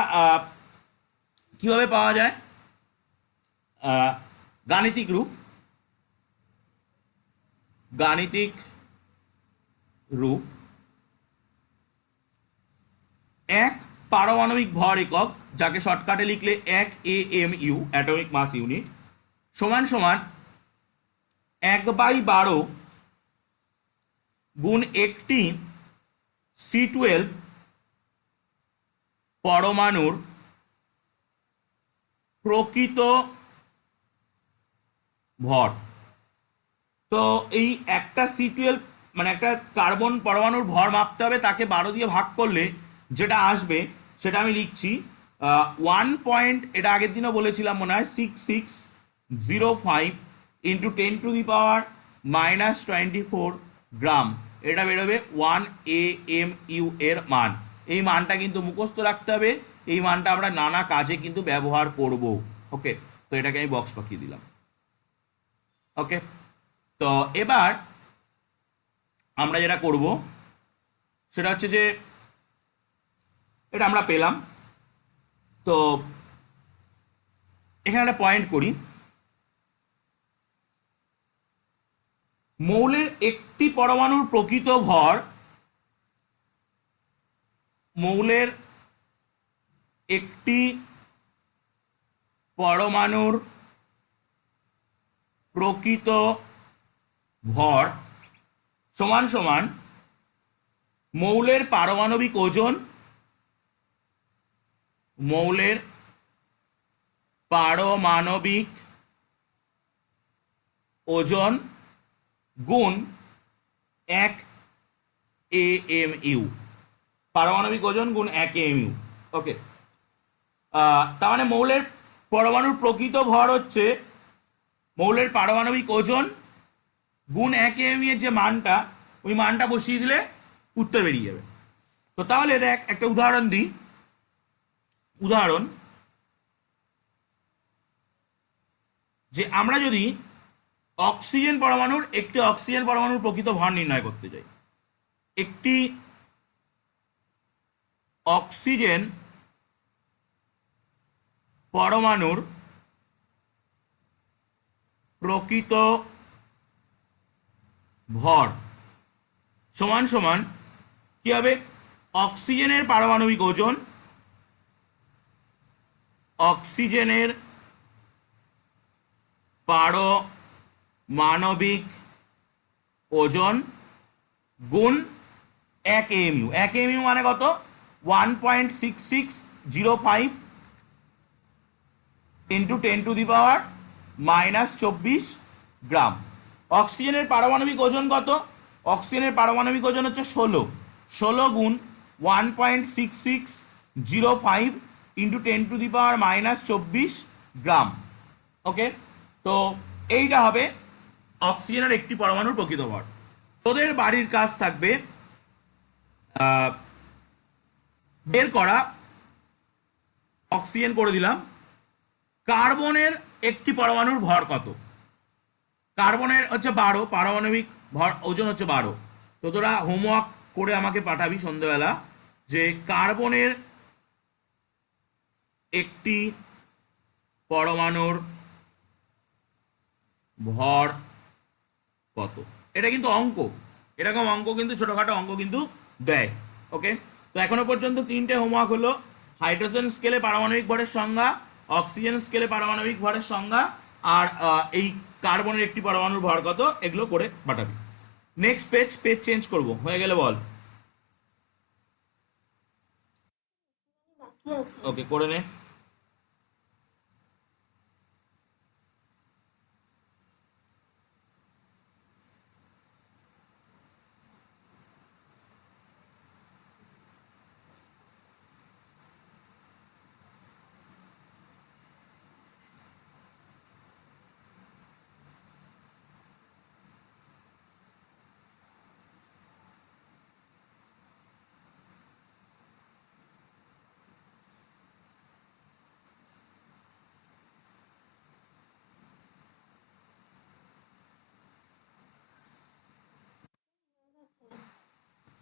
কিভাবে পাওয়া যায়? গাণিতিক রূপ, গাণিতিক রূপ এক পারমাণবিক ভর একক, যাকে শর্টকাটে লিখলে 1 AMU অ্যাটমিক মাস ইউনিট, সমান সমান 1/12 গুণ একটি C12 পরমাণুর প্রকৃত ভর। তো এই একটা C12 মানে একটা কার্বন পরমাণুর ভর মাপতে হবে, তাকে 12 দিয়ে ভাগ করলে যেটা আসবে সেটা আমি লিখছি 1 পয়েন্ট, এটা আগের দিনও বলেছিলাম মনে হয়, 6605 ইন্টু 10⁻⁻24 গ্রাম, এটা বেরোবে 1 AMU এর মান। এই মানটা কিন্তু মুখস্থ রাখতে হবে, এই মানটা আমরা নানা কাজে কিন্তু ব্যবহার করব। ওকে, তো এটাকে আমি বক্স পাকিয়ে দিলাম। ওকে, তো এবার আমরা যেটা করব সেটা হচ্ছে যে এটা আমরা পেলাম, তো এখানে একটা পয়েন্ট করি, মৌলের একটি পরমাণুর প্রকৃত ভর, মৌলের একটি পরমাণুর প্রকৃত ভর সমান সমান মৌলের পারমাণবিক ওজন, মৌলের পারমাণবিক ওজন গুণ 1 AMU, পারমাণবিক ওজন গুণ 1 AMU। ওকে, তার মানে মৌলের পরমাণুর প্রকৃত ভর হচ্ছে মৌলের পারমাণবিক ওজন গুণ 1 AMU এর যে মানটা, ওই মানটা বসিয়ে দিলে উত্তর বেরিয়ে যাবে। তো তাহলে দেখ একটা উদাহরণ দিই, উদাহরণ যে আমরা যদি অক্সিজেন পরমাণুর একটি অক্সিজেন পরমাণুর প্রকৃত ভর নির্ণয় করতে চাই, একটি অক্সিজেন পরমাণুর প্রকৃত ভর সমান সমান কি হবে, অক্সিজেনের পারমাণবিক ওজন, অক্সিজেনের পারমাণবিক ওজন গুণ 1 AMU। 1 AMU মানে কত? 1.6605 ইন্টু 10⁻⁻24 গ্রাম। অক্সিজেনের পারমাণবিক ওজন কত? অক্সিজেনের পারমাণবিক ওজন হচ্ছে 16 গুণ 1.6605 ইন্টু 10⁻⁻24 গ্রাম। ওকে, তো এইটা হবে অক্সিজেনের একটি পরমাণুর প্রকৃত ভর। তোদের বাড়ির কাজ থাকবে বের করা, অক্সিজেন করে দিলাম, কার্বনের একটি পরমাণুর ভর কত। কার্বনের হচ্ছে 12, পারমাণবিক ভর ওজন হচ্ছে 12। তো তোরা হোমওয়ার্ক করে আমাকে পাঠাবি সন্ধ্যেবেলা যে কার্বনের একটি পরমাণুর ভর কত। এটা কিন্তু অঙ্ক, এরকম অঙ্ক কিন্তু ছোটখাটো অঙ্ক কিন্তু দেয়। ওকে, তো এখনো পর্যন্ত 3টে হোমওয়ার্ক হলো, হাইড্রোজেন স্কেলে পারমাণবিক ভরের সংজ্ঞা, অক্সিজেন স্কেলে পারমাণবিক ভরের সংজ্ঞা, আর এই কার্বনের একটি পরমাণুর ভর কত, এগুলো করে পাঠাবি। নেক্সট পেজ চেঞ্জ করব, হয়ে গেলে বল। ওকে, করে নে।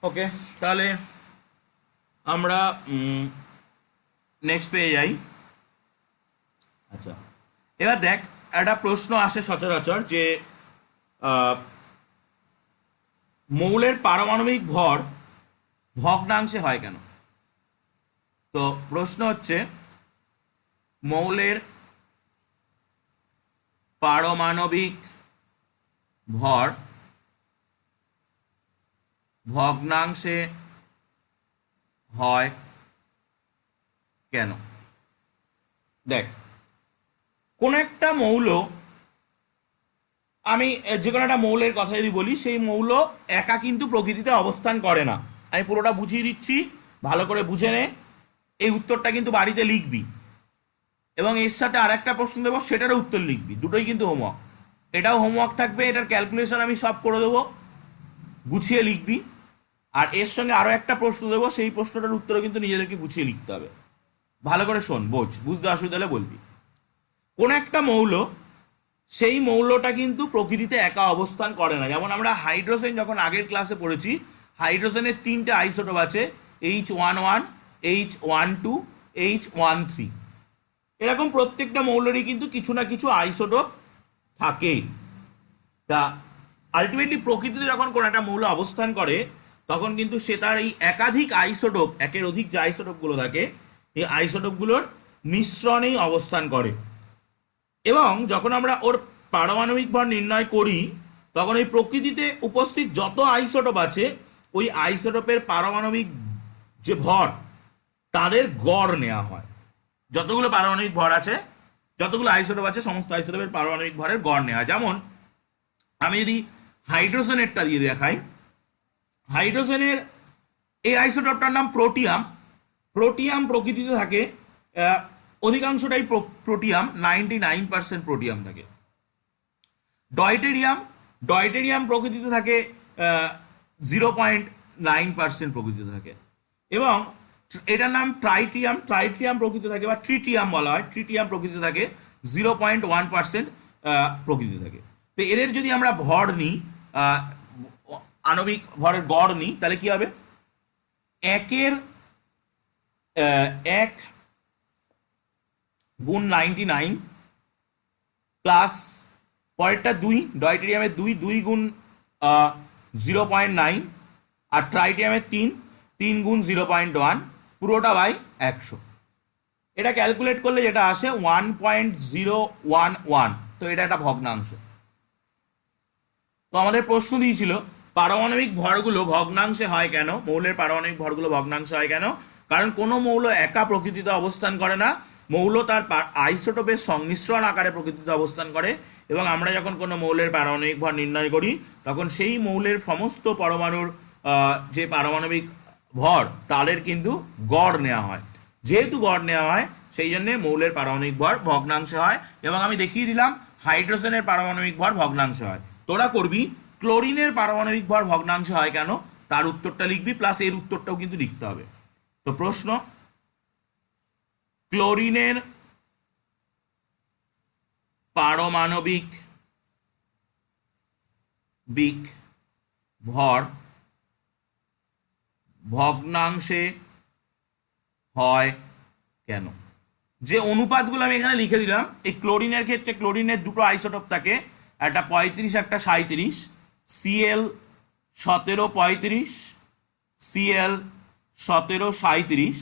ওকে, তাহলে আমরা নেক্সট পেয়ে যাই। আচ্ছা, এবার দেখ, একটা প্রশ্ন আসে সচরাচর যে মৌলের পারমাণবিক ভর ভগ্নাংশে হয় কেন। তো প্রশ্ন হচ্ছে মৌলের পারমাণবিক ভর ভগ্নাংশে হয় কেন। দেখ, কোন একটা মৌল, আমি যে কোনো একটা মৌলের কথা যদি বলি, সেই মৌল একা কিন্তু প্রকৃতিতে অবস্থান করে না। আমি পুরোটা বুঝিয়ে দিচ্ছি, ভালো করে বুঝে নে। এই উত্তরটা কিন্তু বাড়িতে লিখবি, এবং এর সাথে আর একটা প্রশ্ন দেবো, সেটারও উত্তর লিখবি। দুটোই কিন্তু হোমওয়ার্ক, এটাও হোমওয়ার্ক থাকবে, এটার ক্যালকুলেশন আমি সব করে দেবো, গুছিয়ে লিখবি। আর এর সঙ্গে আরও একটা প্রশ্ন দেবো, সেই প্রশ্নটার উত্তরও কিন্তু নিজেদেরকে গুছিয়ে লিখতে হবে। ভালো করে শোন, বোঝ, বুঝতে অসুবিধা হলে বলবি। কোন একটা মৌল, সেই মৌলটা কিন্তু প্রকৃতিতে একা অবস্থান করে না। যেমন আমরা হাইড্রোজেন যখন আগের ক্লাসে পড়েছি, হাইড্রোজেনের 3টে আইসোটোপ আছে, H11, H12, H13। এরকম প্রত্যেকটা মৌলেরই কিন্তু কিছু না কিছু আইসোটোপ থাকে। তা আলটিমেটলি প্রকৃতিতে যখন কোনো একটা মৌল অবস্থান করে, তখন কিন্তু সে তার এই একাধিক আইসোটোপ, একের অধিক যে আইসোটোপগুলো থাকে, এই আইসোটোপগুলোর মিশ্রণেই অবস্থান করে। এবং যখন আমরা ওর পারমাণবিক ভর নির্ণয় করি, তখন এই প্রকৃতিতে উপস্থিত যত আইসোটোপ আছে, ওই আইসোটোপের পারমাণবিক যে ভর, তাদের গড় নেওয়া হয়। যতগুলো পারমাণবিক ভর আছে, যতগুলো আইসোটোপ আছে, সমস্ত আইসোটোপের পারমাণবিক ভরের গড় নেওয়া। যেমন আমি যদি হাইড্রোজেনেরটা দিয়ে দেখাই, হাইড্রোজেনের এই আইসোটোপটার নাম প্রোটিয়াম। প্রোটিয়াম প্রকৃতিতে থাকে অধিকাংশটাই প্রোটিয়াম, 99% প্রোটিয়াম থাকে। ডয়টেরিয়াম, ডয়টেরিয়াম প্রকৃতিতে থাকে 0.9% প্রকৃতিতে থাকে। এবং এটার নাম ট্রাইটিয়াম, ট্রাইটিয়াম প্রকৃতিতে থাকে, বা ট্রিটিয়াম বলা হয়, ট্রিটিয়াম প্রকৃতিতে থাকে 0.1% প্রকৃতিতে থাকে। তো এদের যদি আমরা ভর নিই, আণবিক ভরের গড় নিই, তাহলে কি হবে, একের 1 গুণ 99 প্লাস পরেরটা 2, ডয়টেরিয়ামের 2 গুণ 0.9, আর ট্রাইটিয়ামের 3 গুণ 0.1, পুরোটা বাই 100। এটা ক্যালকুলেট করলে যেটা আসে 1.011। তো এটা একটা ভগ্নাংশ। তো আমাদের প্রশ্ন দিয়েছিল পারমাণবিক ভরগুলো ভগ্নাংশে হয় কেন, মৌলের পারমাণবিক ভরগুলো ভগ্নাংশে হয় কেন। কারণ কোনো মৌল একা প্রকৃতিতে অবস্থান করে না, মৌল তার আইসোটোপের সংমিশ্রণ আকারে প্রকৃতিতে অবস্থান করে। এবং আমরা যখন কোনো মৌলের পারমাণবিক ভর নির্ণয় করি, তখন সেই মৌলের সমস্ত পরমাণুর যে পারমাণবিক ভর, তাদের কিন্তু গড় নেওয়া হয়। যেহেতু গড় নেওয়া হয়, সেই জন্যে মৌলের পারমাণবিক ভর ভগ্নাংশে হয়। এবং আমি দেখিয়ে দিলাম হাইড্রোজেনের পারমাণবিক ভর ভগ্নাংশে হয়। তোরা করবি ক্লোরিনের পারমাণবিক ভর ভগ্নাংশ হয় কেন, তার উত্তরটা লিখবি, প্লাস এর উত্তরটাও কিন্তু লিখতে হবে। তো প্রশ্ন, ক্লোরিনের পারমাণবিক ভর ভগ্নাংশে হয় কেন? যে অনুপাতগুলো আমি এখানে লিখে দিলাম, এই ক্লোরিনের ক্ষেত্রে ক্লোরিনের দুটো আইসোটোপ থাকে, একটা 35 একটা 37, Cl 17 35, Cl 17 37।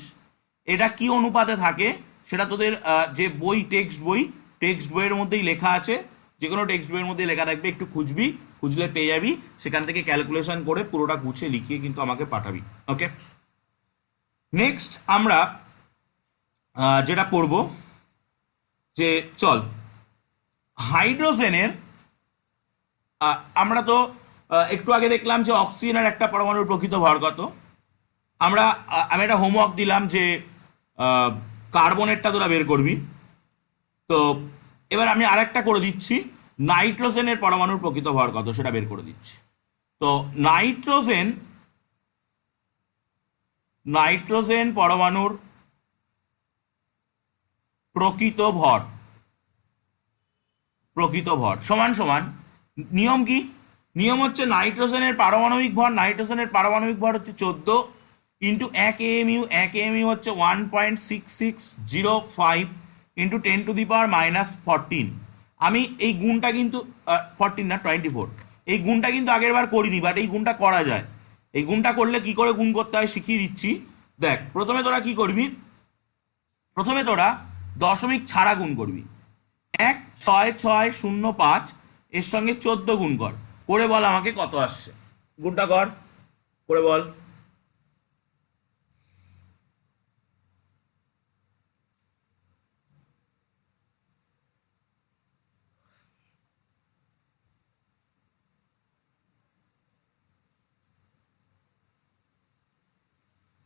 এটা কি অনুপাতে থাকে সেটা তোদের যে বই টেক্সট বইয়ের মধ্যেই লেখা আছে, যে কোনো টেক্সট বইয়ের মধ্যেই লেখা থাকবে, একটু খুঁজবি, খুঁজলে পেয়ে যাবি, সেখান থেকে ক্যালকুলেশন করে পুরোটা গুছিয়ে লিখিয়ে কিন্তু আমাকে পাঠাবি। ওকে, নেক্সট আমরা যেটা পড়ব, যে চল হাইড্রোজেনের, আমরা তো একটু আগে দেখলাম যে অক্সিজেনের একটা পরমাণুর প্রকৃত ভর কত। আমি একটা হোমওয়ার্ক দিলাম যে কার্বনেরটা তোরা বের করবি। তো এবার আমি আরেকটা করে দিচ্ছি, নাইট্রোজেনের পরমাণুর প্রকৃত ভর কত সেটা বের করে দিচ্ছি। তো নাইট্রোজেন পরমাণুর প্রকৃত ভর সমান সমান, নিয়ম কি? নিয়ম হচ্ছে নাইট্রোজেনের পারমাণবিক ভর হচ্ছে 14 ইন্টু 1 AMU হচ্ছে 1.6605 ইন্টু 10⁻⁻14। আমি এই গুণটা কিন্তু 14 না 24, এই গুণটা কিন্তু আগের বার করিনি, বাট এই গুণটা করা যায়। এই গুণটা করলে কি করে গুণ করতে হয় শিখিয়ে দিচ্ছি। দেখ, প্রথমে তোরা কি করবি, প্রথমে তোরা দশমিক ছাড়া গুণ করবি। 16605 এর সঙ্গে 14 গুণ কর, করে বল আমাকে কত আসছে। গুণটা কর, করে বল।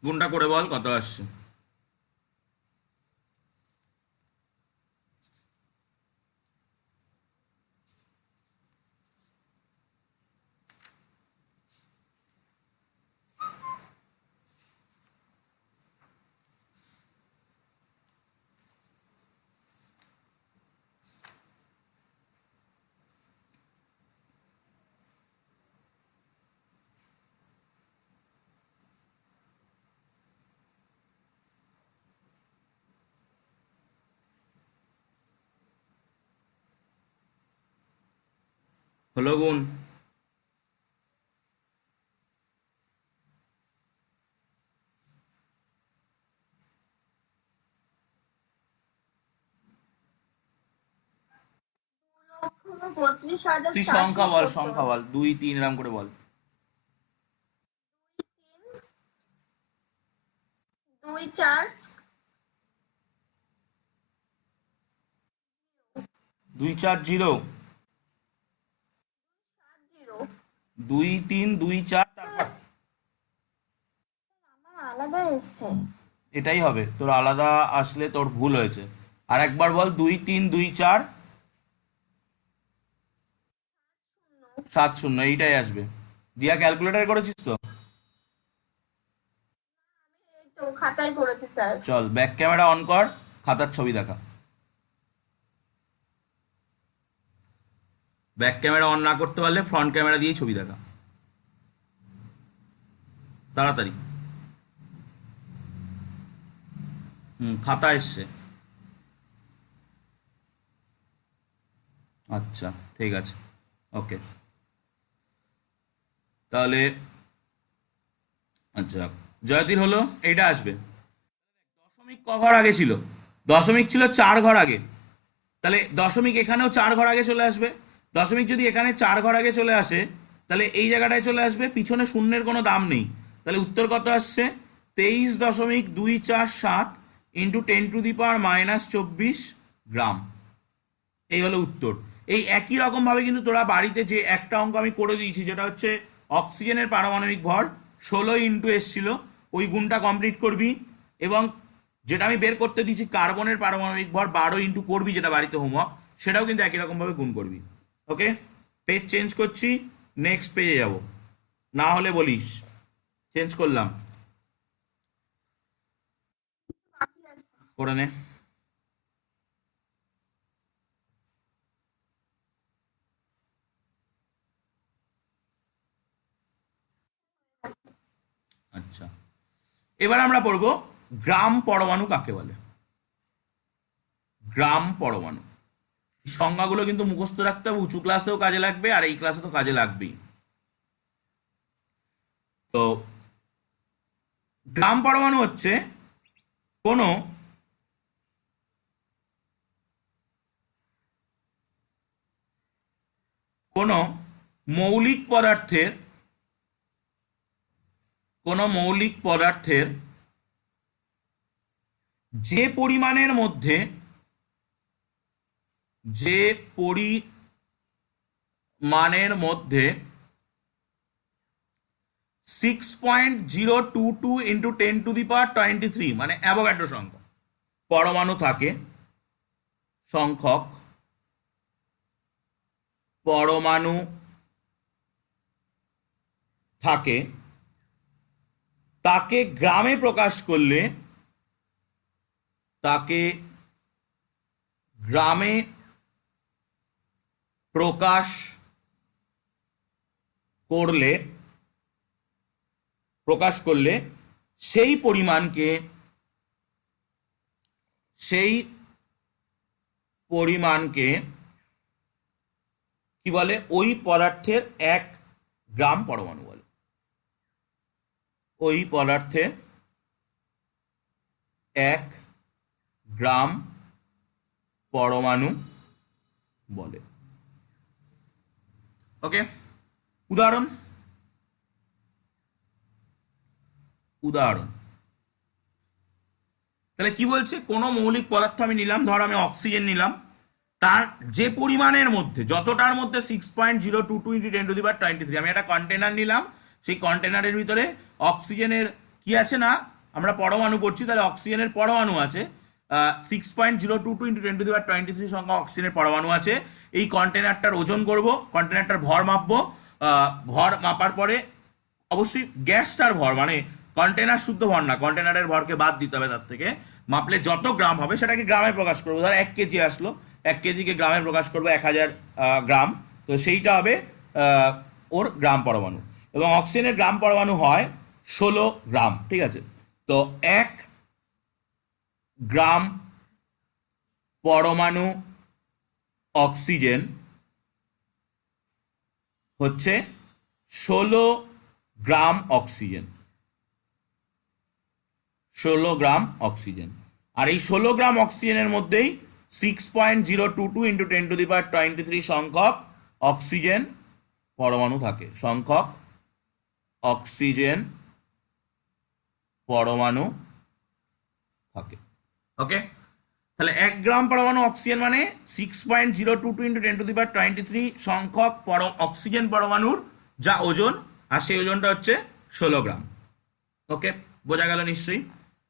গুণটা করে বল কত আসছে। হলো গুণ? তুই সংখ্যা বল, 2 3 এরকম করে বল। 2 4 2 4 0 2 3 2 4, তারপর আলাদা এসছে। এটাই হবে তোর, আলাদা আসলে তোর ভুল হয়েছে। আর একবার বল, 2 3 2 4 7 0, এইটাই আসবে। দিয়া ক্যালকুলেটর করেছিস তো? এই তো খাতায় করেছি স্যার। চল ব্যাক ক্যামেরা অন কর, খাতার ছবি দেখা। ব্যাক ক্যামেরা অন না করতে পারলে ফ্রন্ট ক্যামেরা দিয়েই ছবি দেখা, তাড়াতাড়ি। খাতা এসছে। আচ্ছা ঠিক আছে, ওকে। তাহলে আচ্ছা, জয়তীর হলো, এইটা আসবে। দশমিক ক ঘর আগে ছিল? দশমিক ছিল 4 ঘর আগে, তাহলে দশমিক এখানেও 4 ঘর আগে চলে আসবে। দশমিক যদি এখানে 4 ঘর আগে চলে আসে, তাহলে এই জায়গাটায় চলে আসবে, পিছনে শূন্যের কোনো দাম নেই। তাহলে উত্তর কত আসছে? 23.247 ইন্টু 10⁻⁻24 গ্রাম। এই হলো উত্তর। এই একই রকম ভাবে কিন্তু তোরা বাড়িতে যে একটা অঙ্ক আমি করে দিয়েছি, যেটা হচ্ছে অক্সিজেনের পারমাণবিক ভর 16 ইন্টু এসছিল, ওই গুণটা কমপ্লিট করবি। এবং যেটা আমি বের করতে দিয়েছি কার্বনের পারমাণবিক ভর 12 ইন্টু করবি, যেটা বাড়িতে হোমওয়ার্ক, সেটাও কিন্তু একই রকম ভাবে গুণ করবি। ওকে, পেজ চেঞ্জ করছি, নেক্সট পেজে যাব, না হলে বলিস, চেঞ্জ করলাম, বাকি আছে। করে নে। আচ্ছা, এবার আমরা পড়বো গ্রাম পরমাণু কাকে বলে। গ্রাম পরমাণু সংজ্ঞাগুলো কিন্তু মুখস্থ রাখতে হবে, উঁচু ক্লাসেও কাজে লাগবে আর এই ক্লাসে তো কাজে লাগবেই। তো গ্রাম পরমাণু হচ্ছে কোনো কোনো মৌলিক পদার্থের কোনো মৌলিক পদার্থের যে পরিমাণের মধ্যে যে পরিমাণের মধ্যে 6.022 ইন্টু 10⁻23 মানে অ্যাভোগাড্রো সংখ্যক পরমাণু থাকে, সংখ্যক পরমাণু থাকে, তাকে গ্রামে প্রকাশ করলে, তাকে গ্রামে প্রকাশ করলে সেই পরিমাণকে কি বলে, ওই পদার্থের 1 গ্রাম পরমাণু বলে। ওই পদার্থের 1 গ্রাম পরমাণু বলে। ওকে, উদাহরণ তাহলে কি বলছে, কোনো মৌলিক পদার্থ আমি নিলাম, ধর আমি অক্সিজেন নিলাম, তার যে পরিমাণের মধ্যে, যতটার মধ্যে 6.022 ইন্টু 10⁻23, আমি একটা কন্টেনার নিলাম, সেই কন্টেনারের ভিতরে অক্সিজেনের কি আছে না, আমরা পরমাণু পড়ছি, তাহলে অক্সিজেনের পরমাণু আছে 6.022 ইন্টু 10⁻23 সংখ্যা অক্সিজেনের পরমাণু আছে। এই কন্টেনারটার ওজন করব, কন্টেনারটার ভর মাপবো, ভর মাপার পরে অবশ্যই গ্যাসটার ভর, মানে কন্টেনার শুদ্ধ ভর না, কন্টেনারের ভরকে বাদ দিতে হবে তার থেকে, মাপলে যত গ্রাম হবে সেটাকে গ্রামে প্রকাশ করবো। ধর 1 কেজি আসলো, 1 কেজিকে গ্রামে প্রকাশ করবো 1000 গ্রাম, তো সেইটা হবে ওর গ্রাম পরমাণু। এবং অক্সিজেনের গ্রাম পরমাণু হয় 16 গ্রাম, ঠিক আছে। তো 1 গ্রাম পরমাণু অক্সিজেন হচ্ছে 16 গ্রাম অক্সিজেন, 16 গ্রাম অক্সিজেন। আর এই 16 গ্রাম অক্সিজেনের মধ্যেই 6.022 ইন্টু 10⁻23 সংখ্যক অক্সিজেন পরমাণু থাকে, সংখ্যক অক্সিজেন পরমাণু থাকে। ওকে, তাহলে 1 গ্রাম পরমাণু অক্সিজেন মানে 6.022 ইন্টু 10⁻23 সংখ্যক অক্সিজেন পরমাণুর যা ওজন, আর সেই ওজনটা হচ্ছে 16 গ্রাম। ওকে, বোঝা গেল নিশ্চয়ই।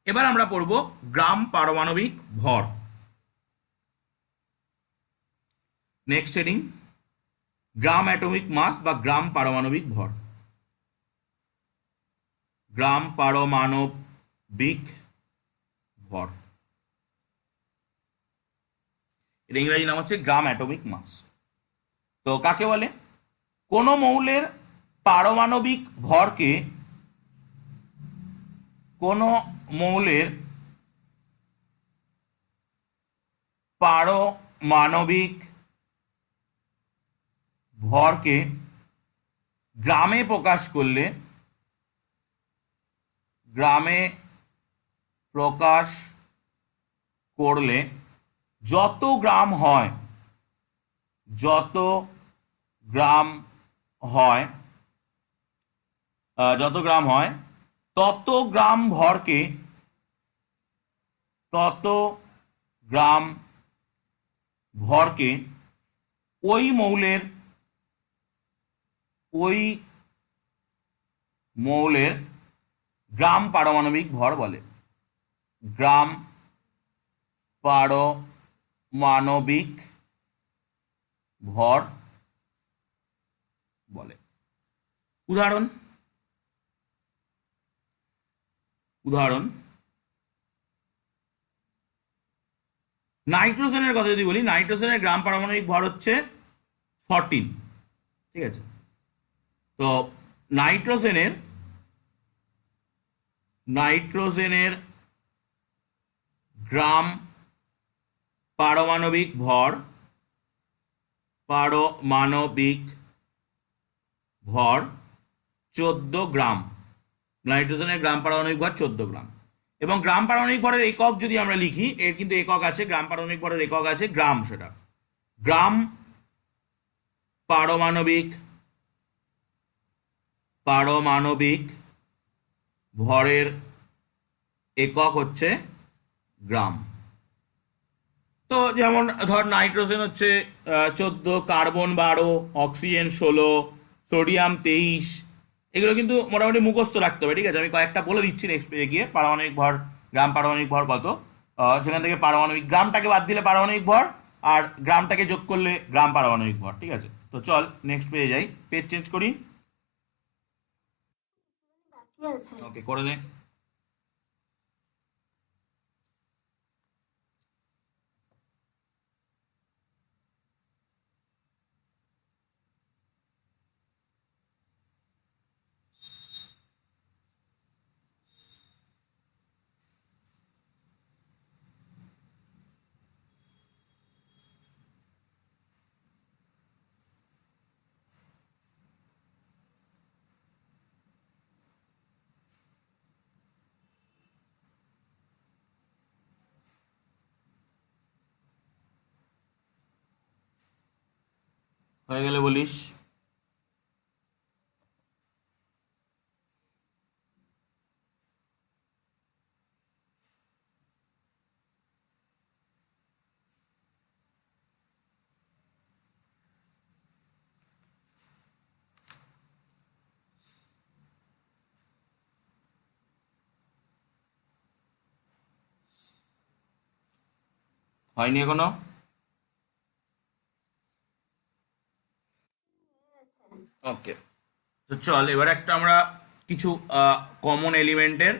এবার আমরা পড়ব গ্রাম পারমাণবিক ভর। নেক্সট হেডিং, গ্রাম অ্যাটমিক মাস বা গ্রাম পারমাণবিক ভর। গ্রাম পারমাণবিক ভর, এর ইংরেজি নাম হচ্ছে গ্রাম অ্যাটমিক মাস। তো কাকে বলে, কোন মৌলের পারমাণবিক ভরকে, কোন মৌলের পারমাণবিক ভরকে গ্রামে প্রকাশ করলে, গ্রামে প্রকাশ করলে যত গ্রাম হয়, যত গ্রাম হয়, যত গ্রাম হয় তত গ্রাম ভরকে, তত গ্রাম ভরকে ওই মৌলের, ওই মৌলের গ্রাম পারমাণবিক ভর বলে। গ্রাম পারমাণবিক ভর বলে। উদাহরণ উদাহরণ নাইট্রোজেনের কথা যদি বলি, নাইট্রোজেনের গ্রাম পারমাণবিক ভর হচ্ছে 14, ঠিক আছে? তো নাইট্রোজেনের নাইট্রোজেনের গ্রাম পারমাণবিক ভর পারমাণবিক ভর 14 গ্রাম। নাইট্রোজেনের গ্রাম পারমাণবিক ভর 14 গ্রাম। এবং গ্রাম পারমাণবিক ভরের একক যদি আমরা লিখি, এর কিন্তু একক আছে, গ্রাম পারমাণবিক ভরের একক আছে গ্রাম। সেটা গ্রাম পারমাণবিক পারমাণবিক ভরের একক হচ্ছে গ্রাম। তো যেমন ধর নাইট্রোজেন হচ্ছে 14, কার্বন 12, অক্সিজেন 16, সোডিয়াম 23। এগুলো কিন্তু মোটামুটি মুখস্থ রাখতে হবে, ঠিক আছে? আমি কয়েকটা বলে দিচ্ছি নেক্সট পেজে গিয়ে। পারমাণবিক ভর, গ্রাম পারমাণবিক ভর কত, সেখান থেকে পারমাণবিক গ্রামটাকে বাদ দিলে পারমাণবিক ভর, আর গ্রামটাকে যোগ করলে গ্রাম পারমাণবিক ভর, ঠিক আছে? তো চল নেক্সট পেজে যাই, পেজ চেঞ্জ করি। বাকি আছে। ওকে, করে নে। হয়ে গেলে বলিস। হয়নি এখনো? ওকে, তো চল এবার একটা আমরা কিছু কমন এলিমেন্টের,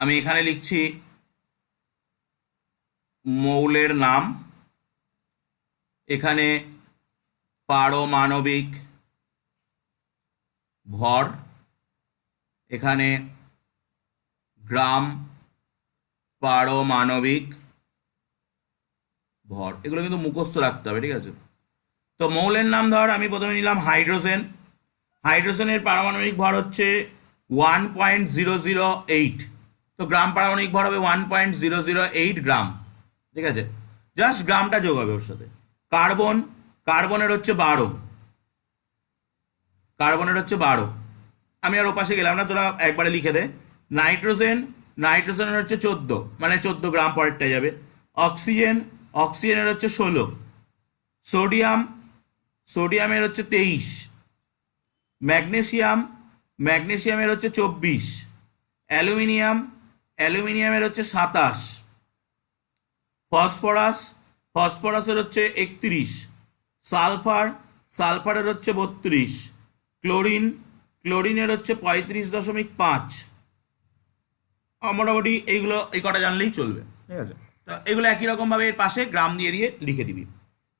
আমি এখানে লিখছি মৌলের নাম, এখানে পারমাণবিক ভর, এখানে গ্রাম পারমাণবিক ভর। এগুলো কিন্তু মুখস্থ রাখতে হবে, ঠিক আছে? তো মৌলের নাম ধর আমি প্রথমে নিলাম হাইড্রোজেন। হাইড্রোজেনের পারমাণবিক ভর হচ্ছে 1.008। তো গ্রাম পারমাণবিক ভর হবে 1.008 গ্রাম, ঠিক আছে? জাস্ট গ্রামটা যোগ হবে ওর সাথে। কার্বন, কার্বনের হচ্ছে 12, কার্বনের হচ্ছে 12। আমি আর ওপাশে গেলাম না, তোরা একবারে লিখে দে। নাইট্রোজেন, নাইট্রোজেনের হচ্ছে 14, মানে 14 গ্রাম, পরেরটা যাবে। অক্সিজেন, অক্সিজেনের হচ্ছে 16। সোডিয়াম, সোডিয়ামের হচ্ছে 23। ম্যাগনেসিয়াম, ম্যাগনেসিয়ামের হচ্ছে 24। অ্যালুমিনিয়াম, অ্যালুমিনিয়ামের হচ্ছে 27। ফসফরাস, ফসফরাসের হচ্ছে 31। সালফার, সালফারের হচ্ছে 32। ক্লোরিন, ক্লোরিনের হচ্ছে 35.5। মোটামুটি এইগুলো, এই কটা জানলেই চলবে, ঠিক আছে? তো এগুলো একই রকম ভাবে এর পাশে গ্রাম দিয়ে দিয়ে লিখে দিবি।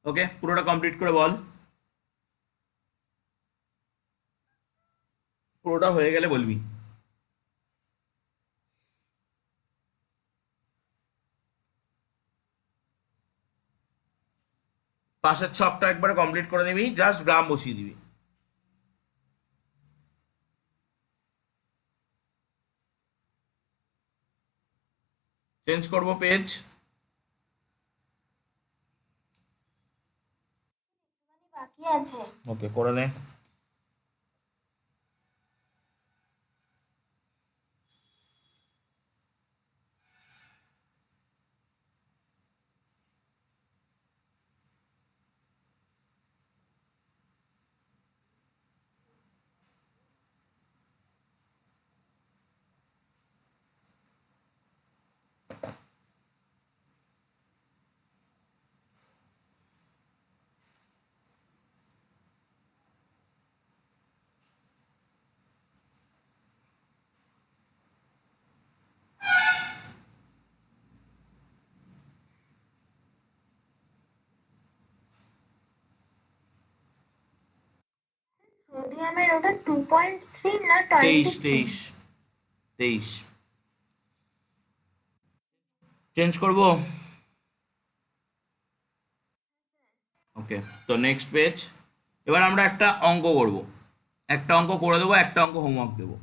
ওকে, পুরোটা কমপ্লিট করে বল। পুরোটা হয়ে গেলে বলবি। পাশের ছকটা একবারে কমপ্লিট করে নিবি, জাস্ট গ্রাম বসিয়ে দিবি। চেঞ্জ করব পেজ। বাকি আছে। ওকে, করে নে। সোডিয়ামের ওটা 2.3 না 23 23? 23 23 চেঞ্জ করব। ওকে, তো নেক্সট পেজ। এবার আমরা একটা অঙ্ক করব, একটা অঙ্ক করে দেবো, একটা অঙ্ক হোমওয়ার্ক দেবো।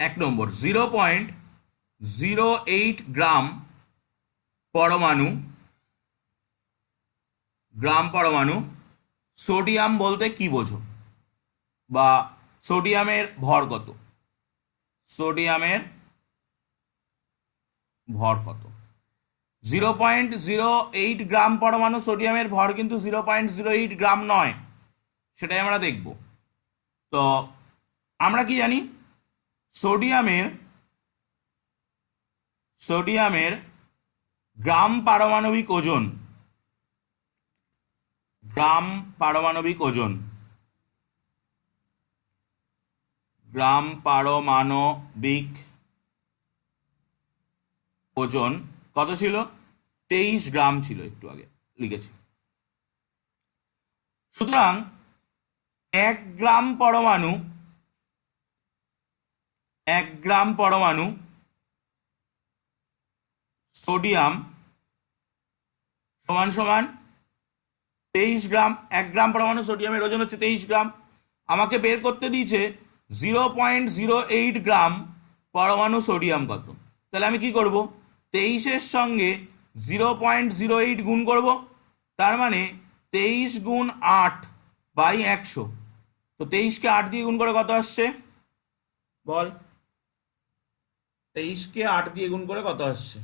1 নম্বর, 0.08 গ্রাম পরমাণু, সোডিয়াম বলতে কি বোঝো, বা সোডিয়ামের ভর কত, সোডিয়ামের ভর কত। 0.08 গ্রাম পরমাণু সোডিয়ামের ভর কিন্তু 0.08 গ্রাম নয়, সেটাই আমরা দেখব। তো আমরা কি জানি, সোডিয়ামের সোডিয়ামের গ্রাম পারমাণবিক ওজন, গ্রাম পারমাণবিক ওজন, গ্রাম পারমাণবিক ওজন কত ছিল? 23 গ্রাম ছিল, একটু আগে লিখেছি। সুতরাং 1 গ্রাম পরমাণু সোডিয়াম সমান সমান 23 গ্রাম। 1 গ্রাম পরমাণু সোডিয়ামের ওজন হচ্ছে 23 গ্রাম। আমাকে বের করতে দিয়েছে 0.08 গ্রাম পরমাণু সোডিয়াম কত। তাহলে আমি কি করব, 23-এর সঙ্গে 0.08 গুণ করব, তার মানে 23 গুণ 8/100। তো 23-কে 8 দিয়ে গুণ করে কত আসছে বল, 23-কে 8 দিয়ে গুণ করে কত আসছে?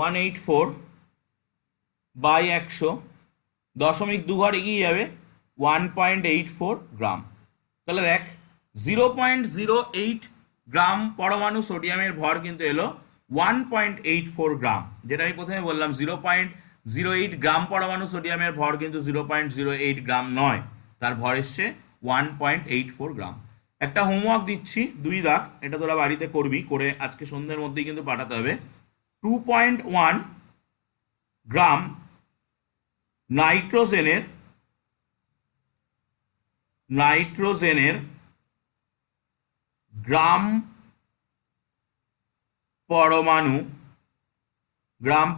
184/100, 0.2 ঘর এগিয়ে যাবে, 1.84 গ্রাম। তাহলে দেখ, 0.08 গ্রাম পরমাণু সোডিয়ামের ভর কিন্তু এলো 1.84 গ্রাম। যেটা আমি প্রথমে বললাম, 0.08 গ্রাম পরমাণু সোডিয়ামের ভর কিন্তু 0.08 গ্রাম নয়, তার ভর এসছে 1.84 গ্রাম। একটা হোমওয়ার্ক দিচ্ছি, 2 দাগ, এটা তোরা বাড়িতে করবি, করে আজকে সন্ধ্যের মধ্যেই কিন্তু পাঠাতে হবে। 2.1 গ্রাম নাইট্রোজেনের নাইট্রোজেনের গ্রাম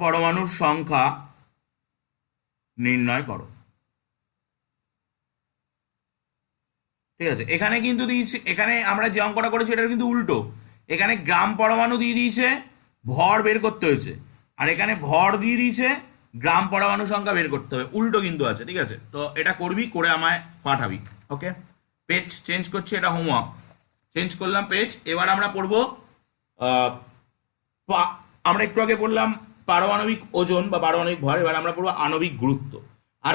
পরমাণুর সংখ্যা নির্ণয় করো। ঠিক আছে, এখানে কিন্তু দিয়েছে, এখানে আমরা যে অঙ্কটা করেছি এটা কিন্তু উল্টো। এখানে গ্রাম পরমাণু দিয়ে দিয়েছে, ভর বের করতে হয়েছে, আর এখানে ভর দিয়ে দিয়েছে, গ্রাম পরমাণু সংখ্যা বের করতে হবে, উল্টো কিন্তু আছে। ঠিক আছে, তো এটা করবি, করে আমায় পাঠাবি। ওকে, পেজ চেঞ্জ করছি, এটা হোমওয়ার্ক। চেঞ্জ করলাম পেজ। এবার আমরা পড়বো, আহ, আমরা একটু আগে পড়লাম পারমাণবিক ওজন বা পারমাণবিক ভর, এবার আমরা পড়বো আণবিক গুরুত্ব। আর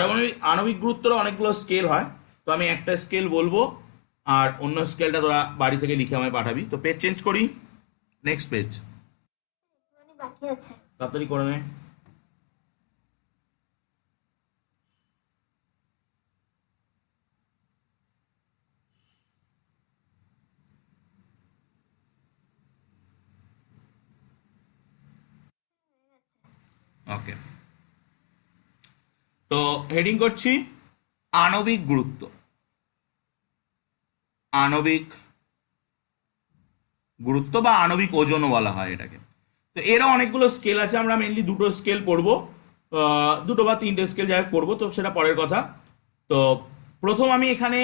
আণবিক গুরুত্বের অনেকগুলো স্কেল হয়, তো আমি একটা স্কেল বলবো, আর অন্য স্কেলটা তোরা বাড়ি থেকে লিখে আমায় পাঠাবি। তো পেজ চেঞ্জ করি, নেক্সট পেজ, একটুখানি বাকি আছে। তাড়াতাড়ি করে নে। ওকে, তো হেডিং করছি আণবিক গুরুত্ব। আণবিক গুরুত্ব বা আণবিক ওজনও বলা হয় এটাকে। তো এরও অনেকগুলো স্কেল আছে, আমরা মেনলি দুটো স্কেল পড়বো, দুটো বা তিনটে স্কেল যাই হোক পড়বো, তো সেটা পরের কথা। তো প্রথম আমি এখানে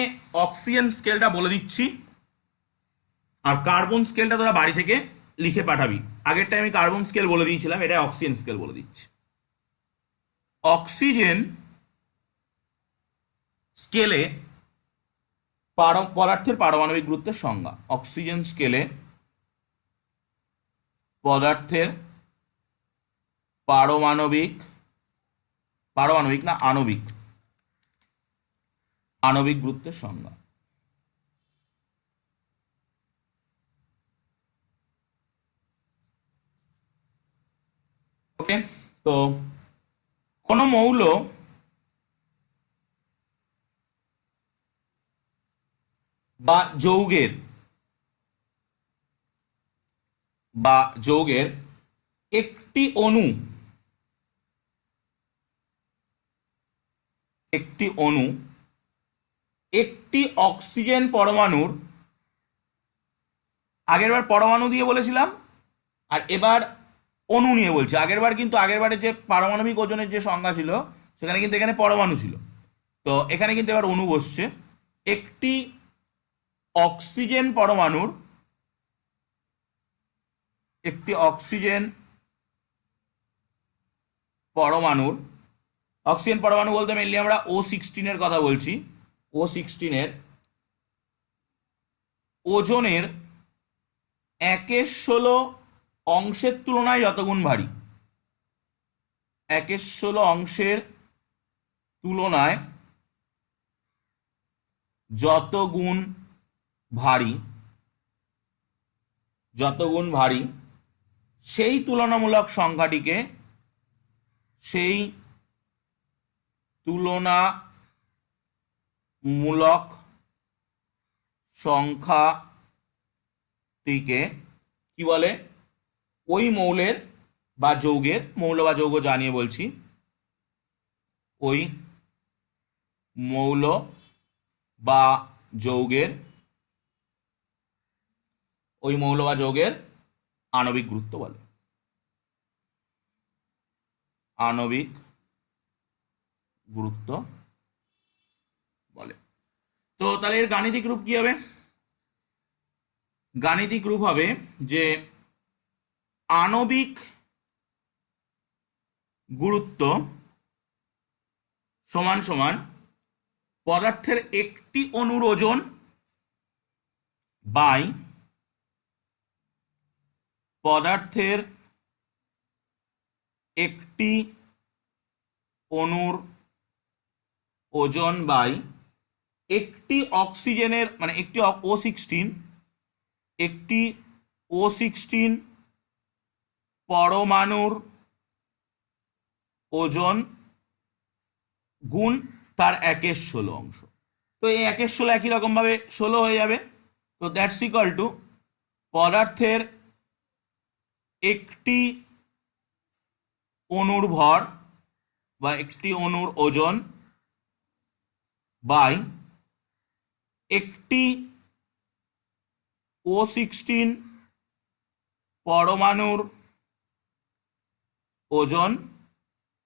অক্সিজেন স্কেলটা বলে দিচ্ছি, আর কার্বন স্কেলটা তোরা বাড়ি থেকে লিখে পাঠাবি। আগেরটা আমি কার্বন স্কেল বলে দিয়েছিলাম, এটা অক্সিজেন স্কেল বলে দিচ্ছি। অক্সিজেন স্কেলে পদার্থের পারমাণবিক গুরুত্বের সংজ্ঞা। অক্সিজেন স্কেলে পদার্থের পারমাণবিক পারমাণবিক না আণবিক আণবিক গুরুত্বের সংজ্ঞা। ওকে, তো কোন মৌল বা যৌগের বা যৌগের একটি অণু একটি অক্সিজেন পরমাণুর, আগেরবার পরমাণু দিয়ে বলেছিলাম আর এবার অণু নিয়ে বলছি। আগেরবারে যে পারমাণবিক ওজনের যে সংজ্ঞা ছিল সেখানে কিন্তু এখানে পরমাণু ছিল, তো এখানে কিন্তু এবার অণু বসছে। একটি অক্সিজেন পরমাণুর একটি অক্সিজেন পরমাণুর অক্সিজেন পরমাণু বলতে মেনলি আমরা O16 কথা বলছি। O16 ওজনের 1/16 অংশের তুলনায় যত গুণ ভারী, 1/16 অংশের তুলনায় যত গুণ ভারী সেই তুলনামূলক সংখ্যাটিকে কি বলে? ওই মৌলের বা যৌগের, মৌল বা যৌগ জানিয়ে বলছি, ওই মৌল বা যৌগের আণবিক গুরুত্ব বলে। আণবিক গুরুত্ব বলে। তো তাহলে এর গাণিতিক রূপ কি হবে? গাণিতিক রূপ হবে যে আণবিক গুরুত্ব সমান সমান পদার্থের একটি অণুর ওজন বাই পদার্থের একটি অণুর ওজন বাই একটি অক্সিজেনের, মানে একটি O16 পরমাণুর ওজন গুণ তার 1/16 অংশ। তো এই 1/16 একই রকম ভাবে 16 হয়ে যাবে। তো দ্যাটস ইকুয়াল টু পদার্থের একটি অণুর ভর বা একটি অণুর ওজন বাই একটি O16 পরমাণুর ওজন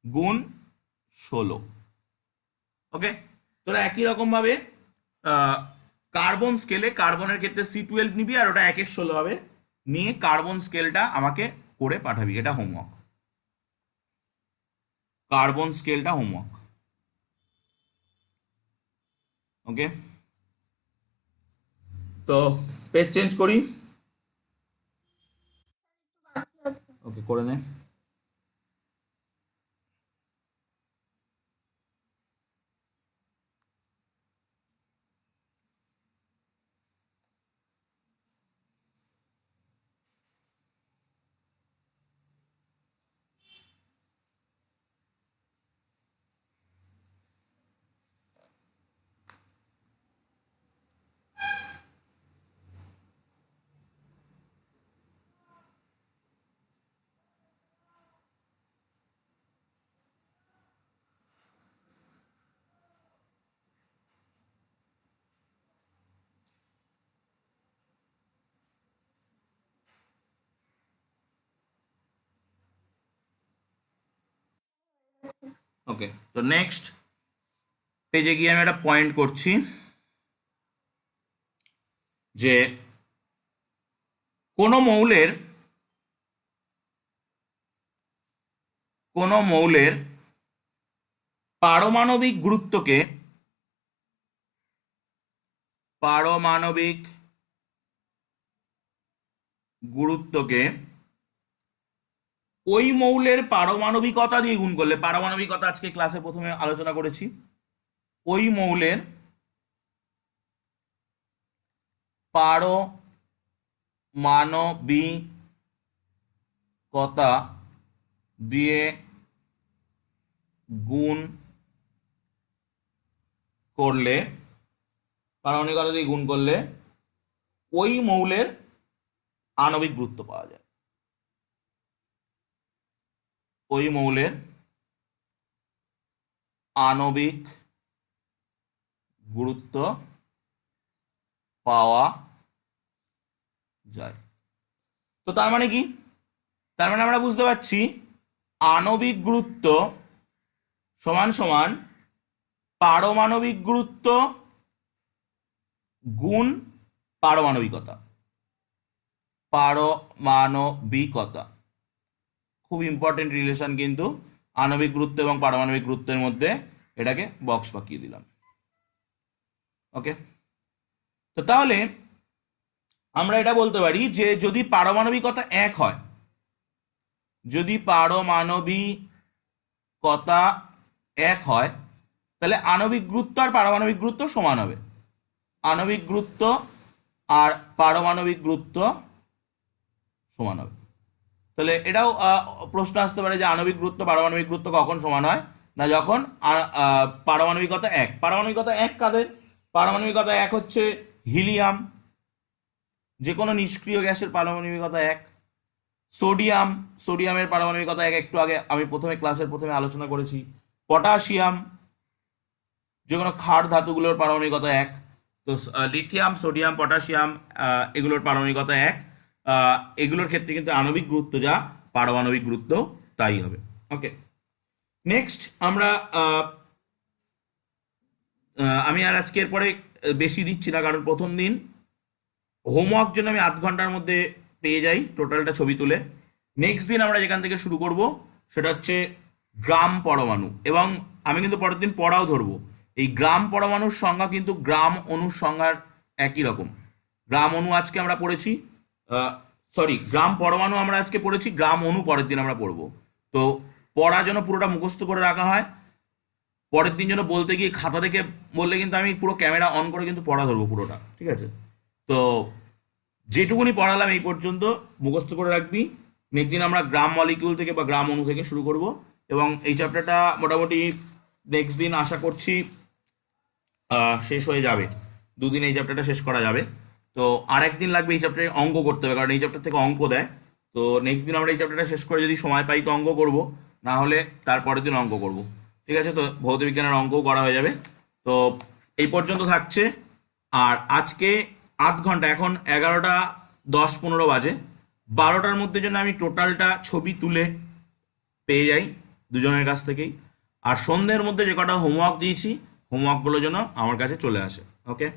গুণ 16। ওকে, তোরা একই রকম ভাবে কার্বন স্কেলে, কার্বনের ক্ষেত্রে C12 নিবি আর ওটা 1/16 হবে, নিয়ে কার্বন স্কেলটা আমাকে করে পাঠাবি। এটা হোমওয়ার্ক, কার্বন স্কেলটা হোমওয়ার্ক। ওকে, তো পেজ চেঞ্জ করি। ওকে, করে নে। ওকে, তো নেক্সট পেজে গিয়ে আমি একটা পয়েন্ট করছি যে কোনো মৌলের পারমাণবিক গুরুত্বকে ওই মৌলের পারমাণবিকতা দিয়ে গুণ করলে, পারমাণবিকতা আজকে ক্লাসে প্রথমে আলোচনা করেছি, ওই মৌলের পারমাণবিকতা দিয়ে গুণ করলে ওই মৌলের আণবিক গুরুত্ব পাওয়া যায়। ওই মৌলের আণবিক গুরুত্ব পাওয়া যায়। তো তার মানে কি? তার মানে আমরা বুঝতে পারছি আণবিক গুরুত্ব সমান সমান পারমাণবিক গুরুত্ব গুণ পারমাণবিকতা। পারমাণবিকতা খুব ইম্পর্টেন্ট রিলেশন কিন্তু আণবিক গুরুত্ব এবং পারমাণবিক গুরুত্বের মধ্যে, এটাকে বক্স পাকিয়ে দিলাম। ওকে, তো তাহলে আমরা এটা বলতে পারি যে যদি পারমাণবিকতা এক হয়, যদি পারমাণবিকতা এক হয়, তাহলে আণবিক গুরুত্ব আর পারমাণবিক গুরুত্ব সমান হবে। আণবিক গুরুত্ব আর পারমাণবিক গুরুত্ব সমান হবে। তাহলে এটাও প্রশ্ন আসতে পারে যে আণবিক গুরুত্ব পারমাণবিক গুরুত্ব কখন সমান হয়? না, যখন পারমাণবিকতা এক। পারমাণবিকতা এক কাদের? পারমাণবিকতা এক হচ্ছে হিলিয়াম, যে কোনো নিষ্ক্রিয় গ্যাসের পারমাণবিকতা এক। সোডিয়ামের পারমাণবিকতা এক, একটু আগে আমি ক্লাসের প্রথমে আলোচনা করেছি। পটাশিয়াম, যে কোনো ক্ষার ধাতুগুলোর পারমাণবিকতা এক। তো লিথিয়াম, সোডিয়াম, পটাশিয়াম এগুলোর পারমাণবিকতা এক। এগুলোর ক্ষেত্রে কিন্তু আণবিক গুরুত্ব যা, পারমাণবিক গুরুত্ব তাই হবে। ওকে, নেক্সট আমরা আমি আর আজকের পরে বেশি দিচ্ছি না, কারণ প্রথম দিন হোমওয়ার্ক জন্য আমি 8 ঘন্টার মধ্যে পেয়ে যাই টোটালটা ছবি তুলে। নেক্সট দিন আমরা যেখান থেকে শুরু করব সেটা হচ্ছে গ্রাম পরমাণু, এবং আমি কিন্তু পরের দিন পড়াও ধরবো। এই গ্রাম পরমাণুর সংজ্ঞা কিন্তু গ্রাম অণুর সংজ্ঞার একই রকম। গ্রাম অণু আজকে আমরা পড়েছি, গ্রাম পরমাণু আমরা আজকে পড়েছি, গ্রাম অণু পরের দিন আমরা পড়বো। তো পড়া যেন পুরোটা মুখস্থ করে রাখা হয়, পরের দিন যেন বলতে গিয়ে খাতা দেখে বললে কিন্তু আমি পুরো ক্যামেরা অন করে কিন্তু পড়া ধরবো পুরোটা, ঠিক আছে? তো যেটুকুনি পড়ালাম এই পর্যন্ত মুখস্থ করে রাখবি। নেক্সট দিন আমরা গ্রাম মলিকিউল থেকে বা গ্রাম অণু থেকে শুরু করব, এবং এই চ্যাপ্টারটা মোটামুটি নেক্সট দিন আশা করছি শেষ হয়ে যাবে। দুদিন এই চ্যাপ্টারটা শেষ করা যাবে। তো আর একদিন লাগবে এই চ্যাপ্টারে অঙ্ক করতে হবে, কারণ এই চ্যাপ্টার থেকে অঙ্ক দেয়। তো নেক্সট দিন আমরা এই চ্যাপ্টারটা শেষ করে যদি সময় পাই তো অঙ্ক করব, না হলে তারপরের দিন অঙ্ক করব, ঠিক আছে? তো ভৌত বিজ্ঞানের অঙ্কও করা হয়ে যাবে। তো এই পর্যন্ত থাকছে। আর আজকে 8 ঘন্টা, এখন 11টা 10-15 বাজে, 12টার মধ্যে যেন আমি টোটালটা ছবি তুলে পেয়ে যাই দুজনের কাছ থেকেই। আর সন্ধ্যের মধ্যে যে কটা হোমওয়ার্ক দিয়েছি, হোমওয়ার্কগুলো যেন আমার কাছে চলে আসে। ওকে।